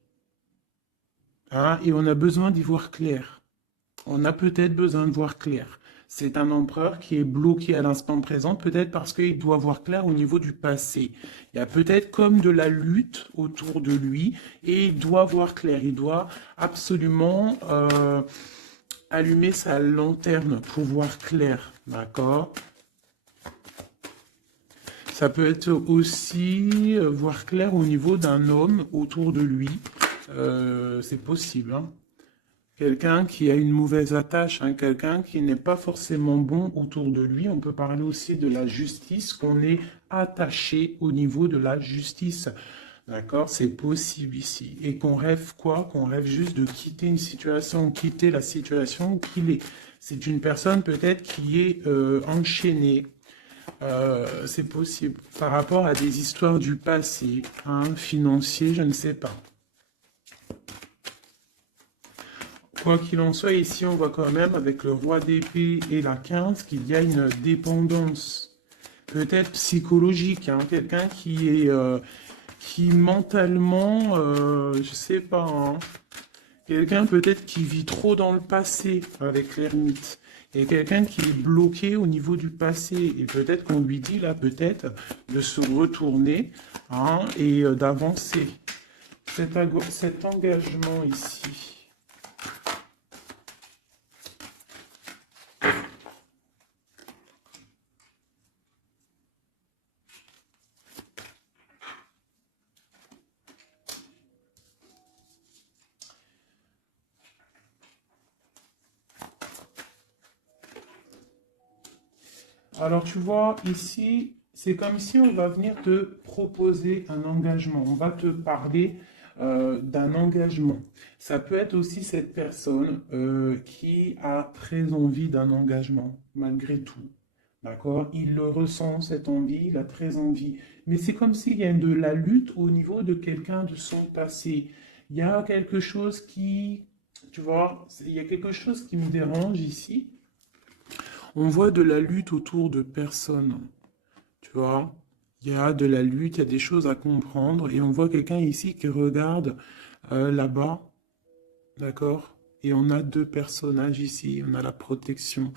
Hein, et on a besoin d'y voir clair. On a peut-être besoin de voir clair. C'est un empereur qui est bloqué à l'instant présent, peut-être parce qu'il doit voir clair au niveau du passé. Il y a peut-être comme de la lutte autour de lui et il doit voir clair. Il doit absolument allumer sa lanterne pour voir clair. D'accord? Ça peut être aussi voir clair au niveau d'un homme autour de lui. C'est possible, hein. Quelqu'un qui a une mauvaise attache, hein, quelqu'un qui n'est pas forcément bon autour de lui. On peut parler aussi de la justice, qu'on est attaché au niveau de la justice. D'accord? C'est possible ici. Et qu'on rêve quoi? Qu'on rêve juste de quitter une situation, quitter la situation qu'il est. C'est une personne peut-être qui est enchaînée. C'est possible. Par rapport à des histoires du passé, hein, financier, je ne sais pas. Quoi qu'il en soit, ici, on voit quand même, avec le roi d'épée et la 15, qu'il y a une dépendance, peut-être psychologique, hein, quelqu'un qui mentalement, je sais pas, hein, quelqu'un peut-être qui vit trop dans le passé avec l'ermite, et quelqu'un qui est bloqué au niveau du passé, et peut-être qu'on lui dit là, peut-être, de se retourner, hein, et d'avancer. Cet engagement ici. Alors, tu vois, ici, c'est comme si on va venir te proposer un engagement. On va te parler d'un engagement. Ça peut être aussi cette personne qui a très envie d'un engagement, malgré tout. D'accord? Il le ressent, cette envie, il a très envie. Mais c'est comme s'il y a de la lutte au niveau de quelqu'un de son passé. Il y a quelque chose qui, tu vois, il y a quelque chose qui me dérange ici. On voit de la lutte autour de personnes, tu vois. Il y a de la lutte, il y a des choses à comprendre, et on voit quelqu'un ici qui regarde là-bas, d'accord? Et on a deux personnages ici, on a la protection,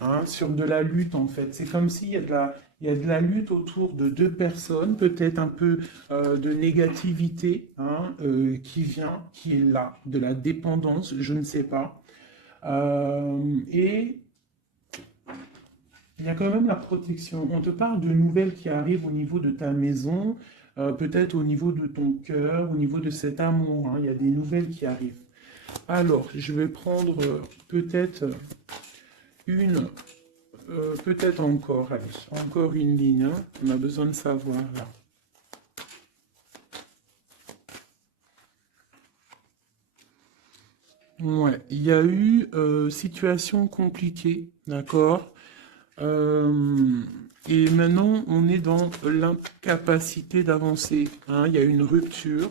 hein, sur de la lutte en fait. C'est comme s'il y a il y a de la lutte autour de deux personnes, peut-être un peu de négativité, hein, qui vient, qui est là, de la dépendance, je ne sais pas. Et il y a quand même la protection. On te parle de nouvelles qui arrivent au niveau de ta maison, peut-être au niveau de ton cœur, au niveau de cet amour, hein. Il y a des nouvelles qui arrivent. Alors, je vais prendre peut-être une, peut-être encore, allez, encore une ligne, hein. On a besoin de savoir là. Ouais, il y a eu situation compliquée, d'accord? Euh, et maintenant, on est dans l'incapacité d'avancer, hein. Il y a une rupture.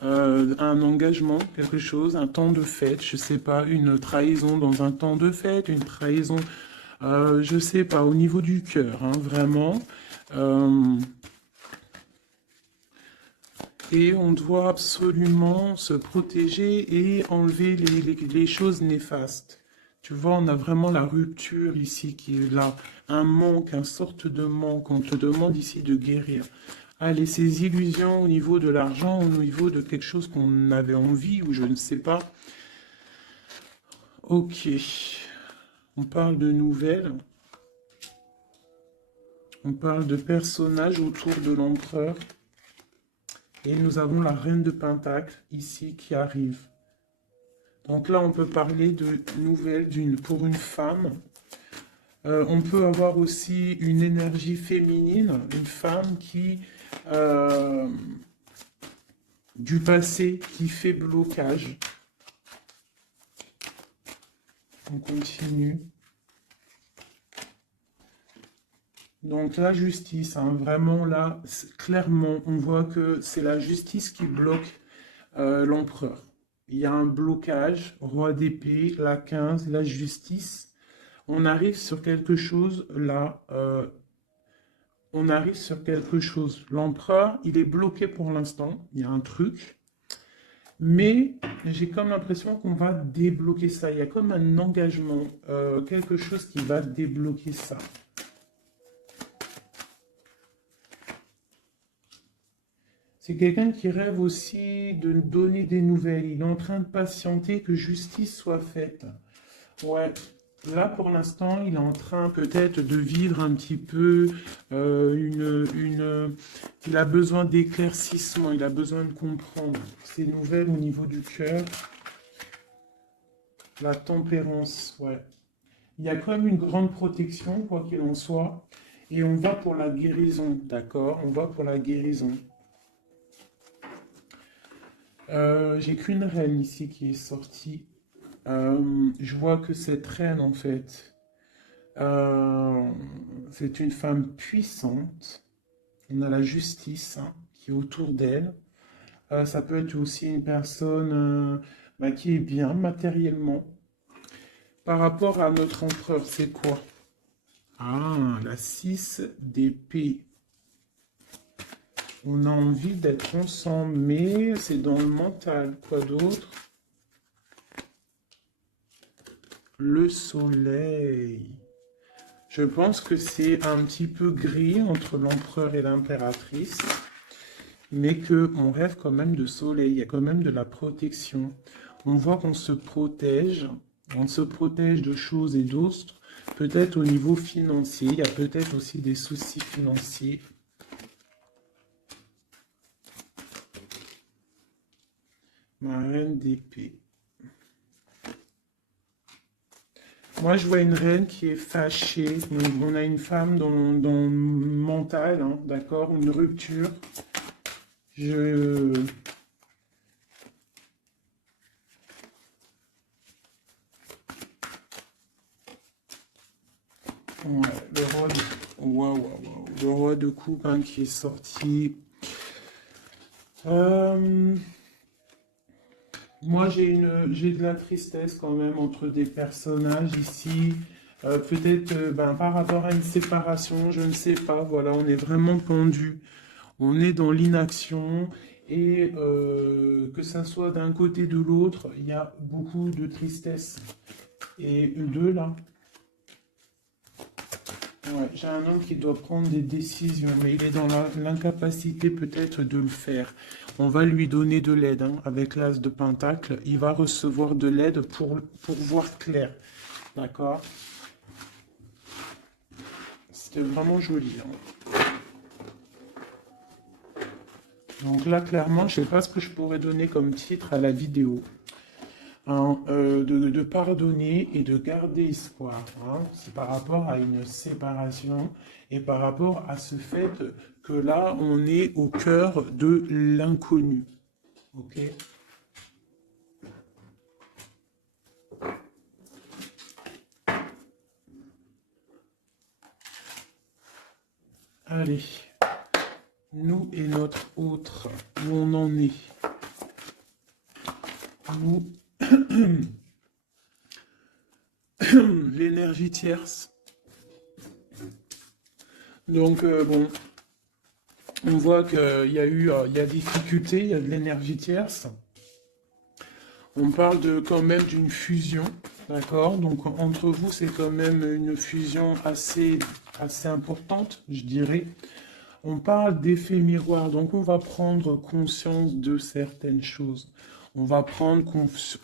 un engagement, quelque chose, un temps de fête, je sais pas, une trahison dans un temps de fête, une trahison, je sais pas, au niveau du cœur, hein, vraiment. Euh, et on doit absolument se protéger et enlever les choses néfastes. Tu vois, on a vraiment la rupture ici qui est là, un manque, une sorte de manque. On te demande ici de guérir. Allez, ces illusions au niveau de l'argent, au niveau de quelque chose qu'on avait envie ou je ne sais pas. Ok, on parle de nouvelles, on parle de personnages autour de l'empereur. Et nous avons la reine de Pentacle ici qui arrive. Donc là, on peut parler de nouvelles pour une femme. On peut avoir aussi une énergie féminine, une femme qui, euh, du passé, qui fait blocage. On continue. Donc la justice, hein, vraiment là, clairement, on voit que c'est la justice qui bloque l'empereur. Il y a un blocage, roi d'épée, la 15, la justice. On arrive sur quelque chose là, on arrive sur quelque chose. L'empereur, il est bloqué pour l'instant, il y a un truc, mais j'ai comme l'impression qu'on va débloquer ça. Il y a comme un engagement, quelque chose qui va débloquer ça. C'est quelqu'un qui rêve aussi de donner des nouvelles. Il est en train de patienter que justice soit faite. Ouais, là pour l'instant, il est en train peut-être de vivre un petit peu il a besoin d'éclaircissement, il a besoin de comprendre ces nouvelles au niveau du cœur. La tempérance, ouais. Il y a quand même une grande protection, quoi qu'il en soit. Et on va pour la guérison, d'accord? On va pour la guérison. J'ai qu'une reine ici qui est sortie. Je vois que cette reine, en fait, c'est une femme puissante. On a la justice hein, qui est autour d'elle. Ça peut être aussi une personne bah, qui est bien matériellement. Par rapport à notre empereur, c'est quoi? Ah, la 6 d'épée. On a envie d'être ensemble, mais c'est dans le mental. Quoi d'autre? Le soleil. Je pense que c'est un petit peu gris entre l'empereur et l'impératrice, mais qu'on rêve quand même de soleil, il y a quand même de la protection. On voit qu'on se protège, on se protège de choses et d'autres, peut-être au niveau financier, il y a peut-être aussi des soucis financiers. Ma reine d'épée. Moi, je vois une reine qui est fâchée. Donc, on a une femme dans le mental, hein, d'accord, une rupture. Je... Ouais, le roi de coupe hein, qui est sorti. Moi, j'ai de la tristesse quand même entre des personnages ici. Peut-être ben, par rapport à une séparation, je ne sais pas. Voilà, on est vraiment pendu. On est dans l'inaction. Et que ça soit d'un côté ou de l'autre, il y a beaucoup de tristesse. Et deux là. Ouais, j'ai un homme qui doit prendre des décisions, mais il est dans l'incapacité peut-être de le faire. On va lui donner de l'aide hein, avec l'as de Pentacle. Il va recevoir de l'aide pour voir clair. D'accord? C'était vraiment joli. Hein. Donc là, clairement, je ne sais pas ce que je pourrais donner comme titre à la vidéo. Hein, de pardonner et de garder espoir. Hein. C'est par rapport à une séparation et par rapport à ce fait que là, on est au cœur de l'inconnu. Ok? Allez, nous et notre autre, où on en est. ou l'énergie tierce. Donc, bon, on voit qu'il y a il y a difficulté, il y a de l'énergie tierce. On parle quand même d'une fusion, d'accord? Donc, entre vous, c'est quand même une fusion assez importante, je dirais. On parle d'effet miroir, donc on va prendre conscience de certaines choses. On va prendre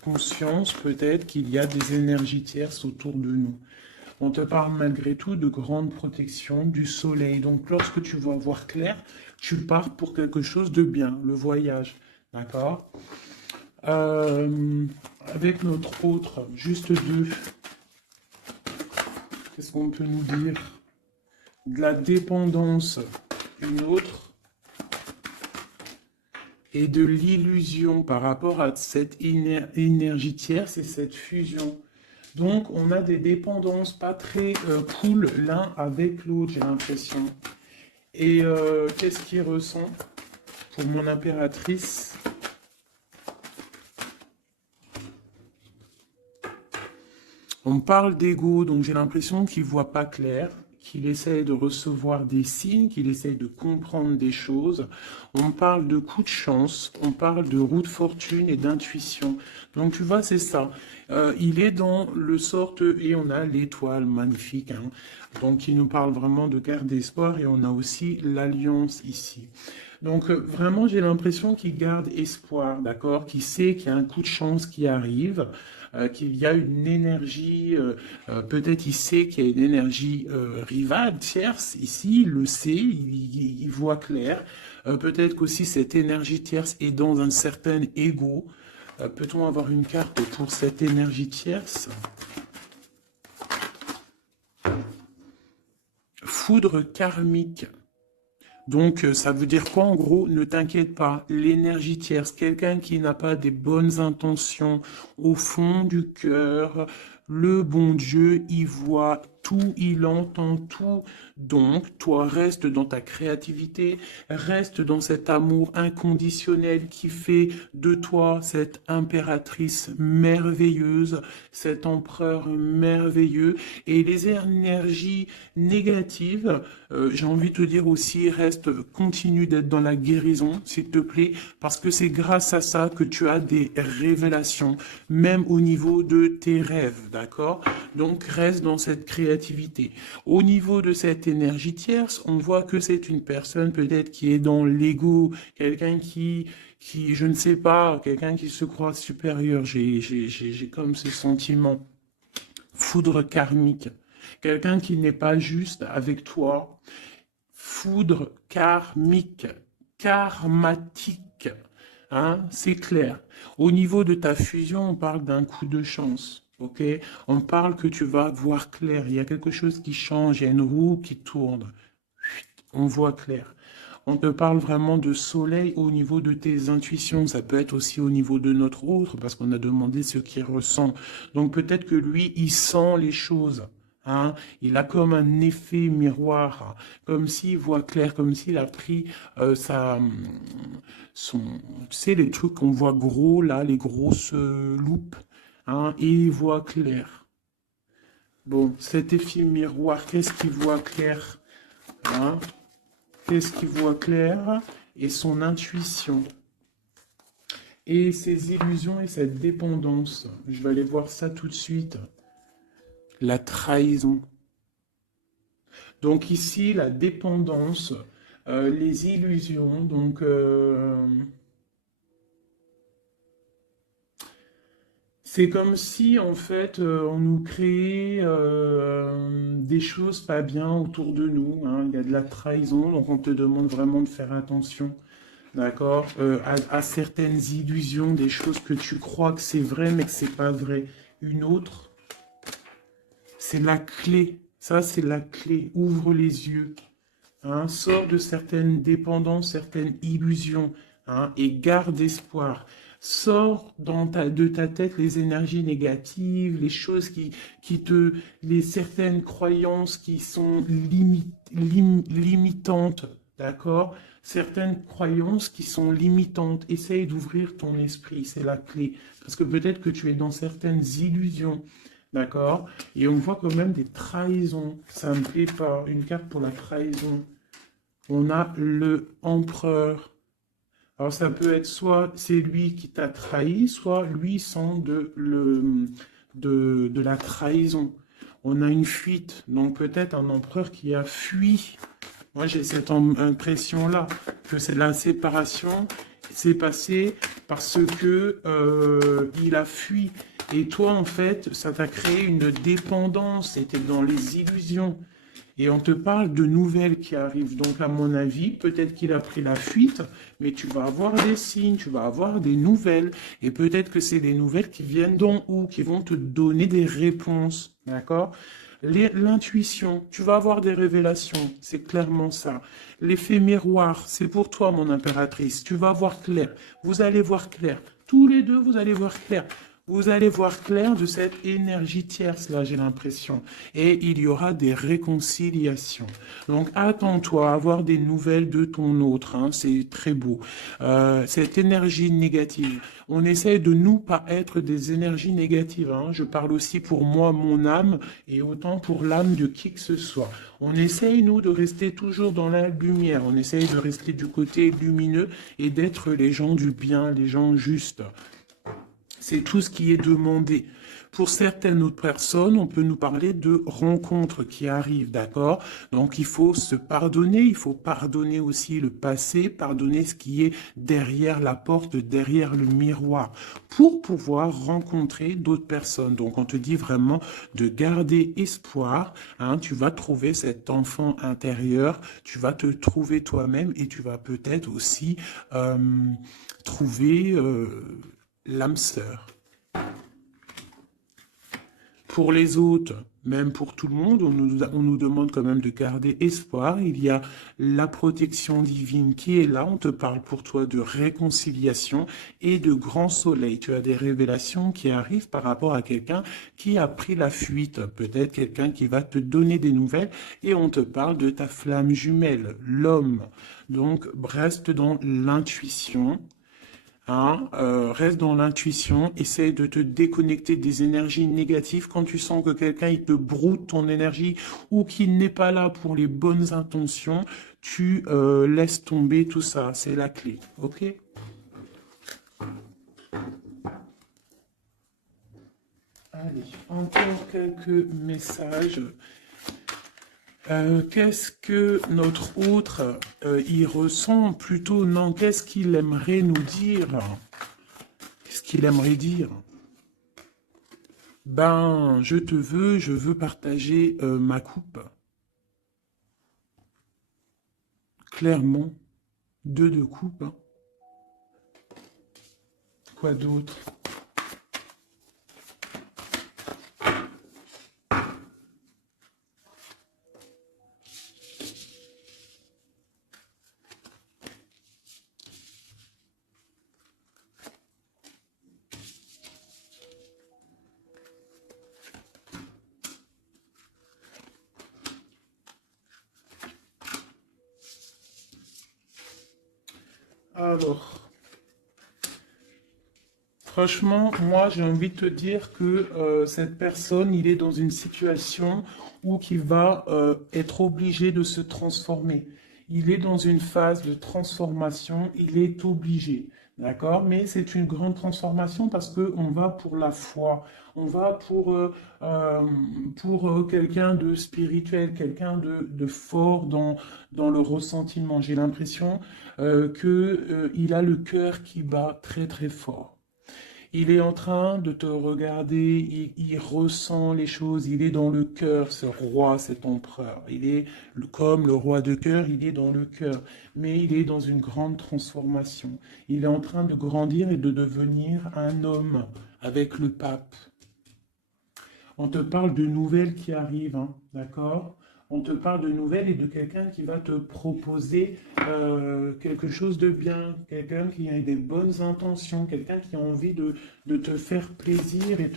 conscience peut-être qu'il y a des énergies tierces autour de nous. On te parle malgré tout de grande protection du soleil. Donc lorsque tu vas voir clair, tu pars pour quelque chose de bien, le voyage. D'accord? Avec notre autre, juste deux, qu'est-ce qu'on peut nous dire? De la dépendance, une autre, et de l'illusion par rapport à cette énergie tierce et cette fusion. Donc, on a des dépendances pas très cool l'un avec l'autre, j'ai l'impression. Et qu'est-ce qu'il ressent pour mon impératrice? On parle d'ego, donc j'ai l'impression qu'il ne voit pas clair, qu'il essaye de recevoir des signes, qu'il essaye de comprendre des choses. On parle de coup de chance, on parle de roue de fortune et d'intuition. Donc tu vois, c'est ça. Il est dans le sorte, et on a l'étoile magnifique, hein. Donc il nous parle vraiment de garde d'espoir, et on a aussi l'alliance ici. Donc vraiment, j'ai l'impression qu'il garde espoir, d'accord? Qu'il sait qu'il y a un coup de chance qui arrive, qu'il y a une énergie, peut-être il sait qu'il y a une énergie rivale, tierce, ici, il le sait, il voit clair. Peut-être qu'aussi cette énergie tierce est dans un certain ego. Peut-on avoir une carte pour cette énergie tierce? Foudre karmique. Donc, ça veut dire quoi en gros? Ne t'inquiète pas, l'énergie tierce, quelqu'un qui n'a pas des bonnes intentions au fond du cœur, le bon Dieu, il voit tout, il entend tout. Donc, toi, reste dans ta créativité, reste dans cet amour inconditionnel qui fait de toi cette impératrice merveilleuse, cet empereur merveilleux. Et les énergies négatives, j'ai envie de te dire aussi, reste, continue d'être dans la guérison, s'il te plaît, parce que c'est grâce à ça que tu as des révélations, même au niveau de tes rêves, d'accord? Donc reste dans cette créativité. Au niveau de cette énergie tierce, on voit que c'est une personne peut-être qui est dans l'ego, quelqu'un je ne sais pas, quelqu'un qui se croit supérieur. J'ai comme ce sentiment. Foudre karmique. Quelqu'un qui n'est pas juste avec toi. Foudre karmique, karmatique. Hein, c'est clair. Au niveau de ta fusion, on parle d'un coup de chance. Ok? On parle que tu vas voir clair. Il y a quelque chose qui change. Il y a une roue qui tourne. On voit clair. On te parle vraiment de soleil au niveau de tes intuitions. Ça peut être aussi au niveau de notre autre, parce qu'on a demandé ce qu'il ressent. Donc peut-être que lui, il sent les choses. Hein, il a comme un effet miroir, comme s'il voit clair, comme s'il a pris tu sais, les trucs qu'on voit gros là, les grosses loupes, hein, et il voit clair. Bon, cet effet miroir, qu'est-ce qu'il voit clair? Hein? Qu'est-ce qu'il voit clair? Et son intuition. Et ses illusions et cette dépendance. Je vais aller voir ça tout de suite. La trahison. Donc ici, la dépendance, les illusions, donc c'est comme si en fait on nous créait des choses pas bien autour de nous, hein. Il y a de la trahison, donc on te demande vraiment de faire attention, d'accord, à certaines illusions, des choses que tu crois que c'est vrai mais que c'est pas vrai. Une autre, c'est la clé. Ça, c'est la clé. Ouvre les yeux. Hein, sors de certaines dépendances, certaines illusions, hein, et garde espoir. Sors de ta tête les énergies négatives, les choses les certaines croyances qui sont limitantes. d'accord? Certaines croyances qui sont limitantes. Essaye d'ouvrir ton esprit, c'est la clé. Parce que peut-être que tu es dans certaines illusions, d'accord? Et on voit quand même des trahisons. Ça me plaît pas. Une carte pour la trahison. On a le empereur. Alors ça peut être soit c'est lui qui t'a trahi, soit lui sent de la trahison. On a une fuite, donc peut-être un empereur qui a fui. Moi j'ai cette impression-là, que c'est la séparation s'est passée parce que il a fui. Et toi en fait, ça t'a créé une dépendance, c'était dans les illusions. Et on te parle de nouvelles qui arrivent. Donc, à mon avis, peut-être qu'il a pris la fuite, mais tu vas avoir des signes, tu vas avoir des nouvelles. Et peut-être que c'est des nouvelles qui viennent d'en haut, qui vont te donner des réponses. D'accord? L'intuition, tu vas avoir des révélations, c'est clairement ça. L'effet miroir, c'est pour toi, mon impératrice. Tu vas voir clair. Vous allez voir clair. Tous les deux, vous allez voir clair. Vous allez voir clair de cette énergie tierce, là, j'ai l'impression. Et il y aura des réconciliations. Donc, attends-toi à avoir des nouvelles de ton autre. Hein, c'est très beau. Cette énergie négative. On essaie de nous pas être des énergies négatives. Hein. Je parle aussi pour moi, mon âme, et autant pour l'âme de qui que ce soit. On essaye, nous, de rester toujours dans la lumière. On essaye de rester du côté lumineux et d'être les gens du bien, les gens justes. C'est tout ce qui est demandé. Pour certaines autres personnes, on peut nous parler de rencontres qui arrivent, d'accord? Donc il faut se pardonner, il faut pardonner aussi le passé, pardonner ce qui est derrière la porte, derrière le miroir, pour pouvoir rencontrer d'autres personnes. Donc on te dit vraiment de garder espoir, hein, tu vas trouver cet enfant intérieur, tu vas te trouver toi-même et tu vas peut-être aussi trouver l'âme sœur. Pour les autres, même pour tout le monde, on nous demande quand même de garder espoir. Il y a la protection divine qui est là. On te parle pour toi de réconciliation et de grand soleil. Tu as des révélations qui arrivent par rapport à quelqu'un qui a pris la fuite. Peut-être quelqu'un qui va te donner des nouvelles et on te parle de ta flamme jumelle, l'homme. Donc, reste dans l'intuition. Hein, reste dans l'intuition, essaie de te déconnecter des énergies négatives quand tu sens que quelqu'un il te broute ton énergie ou qu'il n'est pas là pour les bonnes intentions, tu laisses tomber tout ça, c'est la clé, ok? Allez, encore quelques messages. Qu'est-ce que notre autre y ressent plutôt? Non, qu'est-ce qu'il aimerait nous dire? Qu'est-ce qu'il aimerait dire? Ben, je veux partager ma coupe. Clairement, deux de coupe. Hein. Quoi d'autre? Alors, franchement, moi, j'ai envie de te dire que cette personne, il est dans une situation où il va être obligé de se transformer. Il est dans une phase de transformation, il est obligé. D'accord? Mais c'est une grande transformation parce que on va pour la foi, on va pour quelqu'un de spirituel, quelqu'un de fort dans le ressentiment. J'ai l'impression il a le cœur qui bat très très fort. Il est en train de te regarder, il ressent les choses, il est dans le cœur, ce roi, cet empereur. Il est comme le roi de cœur, il est dans le cœur, mais il est dans une grande transformation. Il est en train de grandir et de devenir un homme avec le pape. On te parle de nouvelles qui arrivent, hein, d'accord? On te parle de nouvelles et de quelqu'un qui va te proposer quelque chose de bien, quelqu'un qui a des bonnes intentions, quelqu'un qui a envie de te faire plaisir et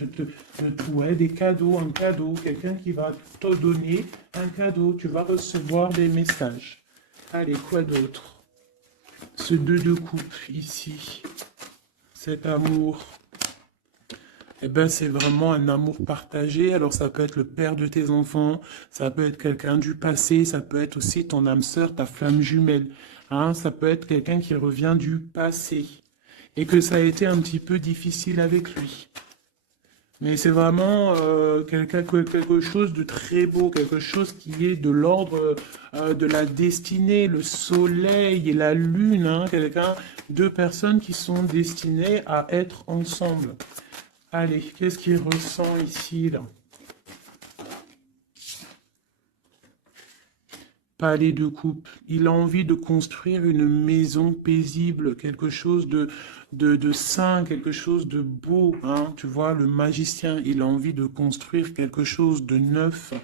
ouais, des cadeaux, un cadeau, quelqu'un qui va te donner un cadeau. Tu vas recevoir des messages. Allez, quoi d'autre? Ce 2 de coupe ici, cet amour. Eh ben, c'est vraiment un amour partagé. Alors, ça peut être le père de tes enfants, ça peut être quelqu'un du passé, ça peut être aussi ton âme sœur, ta flamme jumelle. Hein, ça peut être quelqu'un qui revient du passé et que ça a été un petit peu difficile avec lui. Mais c'est vraiment quelque chose de très beau, quelque chose qui est de l'ordre de la destinée, le soleil et la lune, hein, deux personnes qui sont destinées à être ensemble. Allez, qu'est-ce qu'il ressent ici, là? Palais de coupe. Il a envie de construire une maison paisible, quelque chose de sain, quelque chose de beau. Hein. Tu vois, le magicien, il a envie de construire quelque chose de neuf.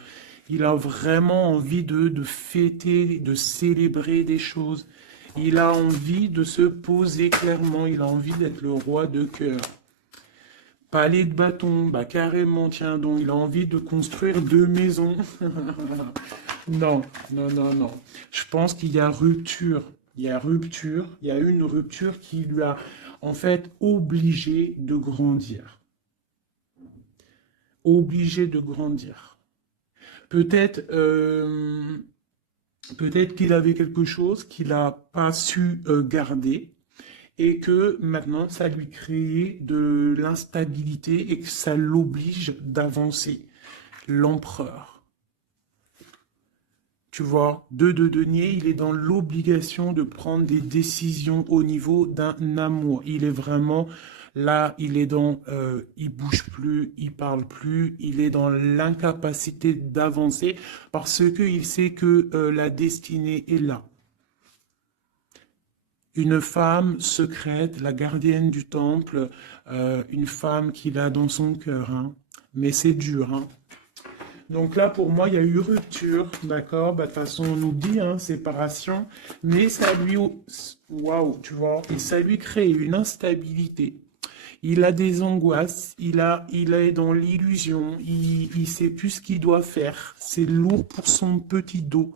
Il a vraiment envie de fêter, de célébrer des choses. Il a envie de se poser clairement. Il a envie d'être le roi de cœur. Palais de bâton, bah carrément, tiens donc, il a envie de construire 2 maisons. Non, non, non, non. Je pense qu'il y a rupture. Il y a rupture. Il y a une rupture qui lui a, en fait, obligé de grandir. Obligé de grandir. Peut-être peut-être qu'il avait quelque chose qu'il n'a pas su garder et que maintenant ça lui crée de l'instabilité et que ça l'oblige d'avancer. L'empereur. Tu vois, 2 de denier, il est dans l'obligation de prendre des décisions au niveau d'un amour. Il est vraiment là, il est dans, il bouge plus, il parle plus, il est dans l'incapacité d'avancer parce que il sait que la destinée est là. Une femme secrète, la gardienne du temple, une femme qu'il a dans son cœur, hein. Mais c'est dur, hein. Donc là, pour moi, il y a eu rupture, d'accord? Bah, de toute façon, on nous dit, hein, séparation, mais ça lui, waouh, tu vois, et ça lui crée une instabilité. Il a des angoisses, il est dans l'illusion, il sait plus ce qu'il doit faire. C'est lourd pour son petit dos.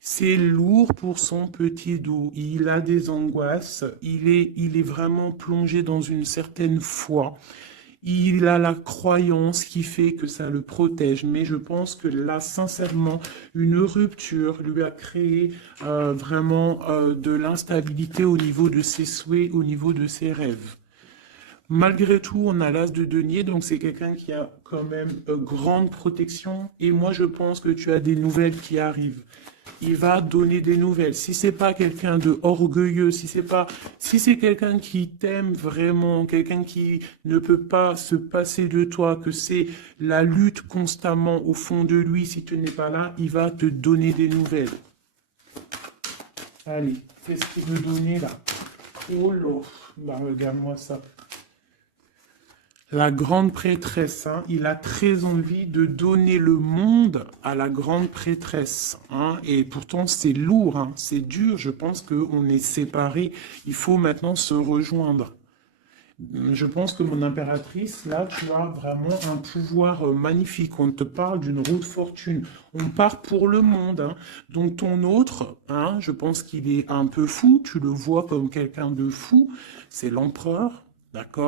C'est lourd pour son petit dos. Il a des angoisses. Il est vraiment plongé dans une certaine foi. Il a la croyance qui fait que ça le protège. Mais je pense que là, sincèrement, une rupture lui a créé vraiment de l'instabilité au niveau de ses souhaits, au niveau de ses rêves. Malgré tout, on a l'as de denier, donc c'est quelqu'un qui a quand même grande protection. Et moi, je pense que tu as des nouvelles qui arrivent. Il va donner des nouvelles. Si c'est pas quelqu'un de orgueilleux, si c'est quelqu'un qui t'aime vraiment, quelqu'un qui ne peut pas se passer de toi, que c'est la lutte constamment au fond de lui, si tu n'es pas là, il va te donner des nouvelles. Allez, qu'est-ce qu'il veut donner là? Oh là, bah regarde-moi ça. La grande prêtresse, hein, il a très envie de donner le monde à la grande prêtresse. Hein, et pourtant, c'est lourd, hein, c'est dur. Je pense qu'on est séparés. Il faut maintenant se rejoindre. Je pense que mon impératrice, là, tu as vraiment un pouvoir magnifique. On te parle d'une roue de fortune. On part pour le monde. Hein. Donc ton autre, hein, je pense qu'il est un peu fou. Tu le vois comme quelqu'un de fou. C'est l'empereur, d'accord?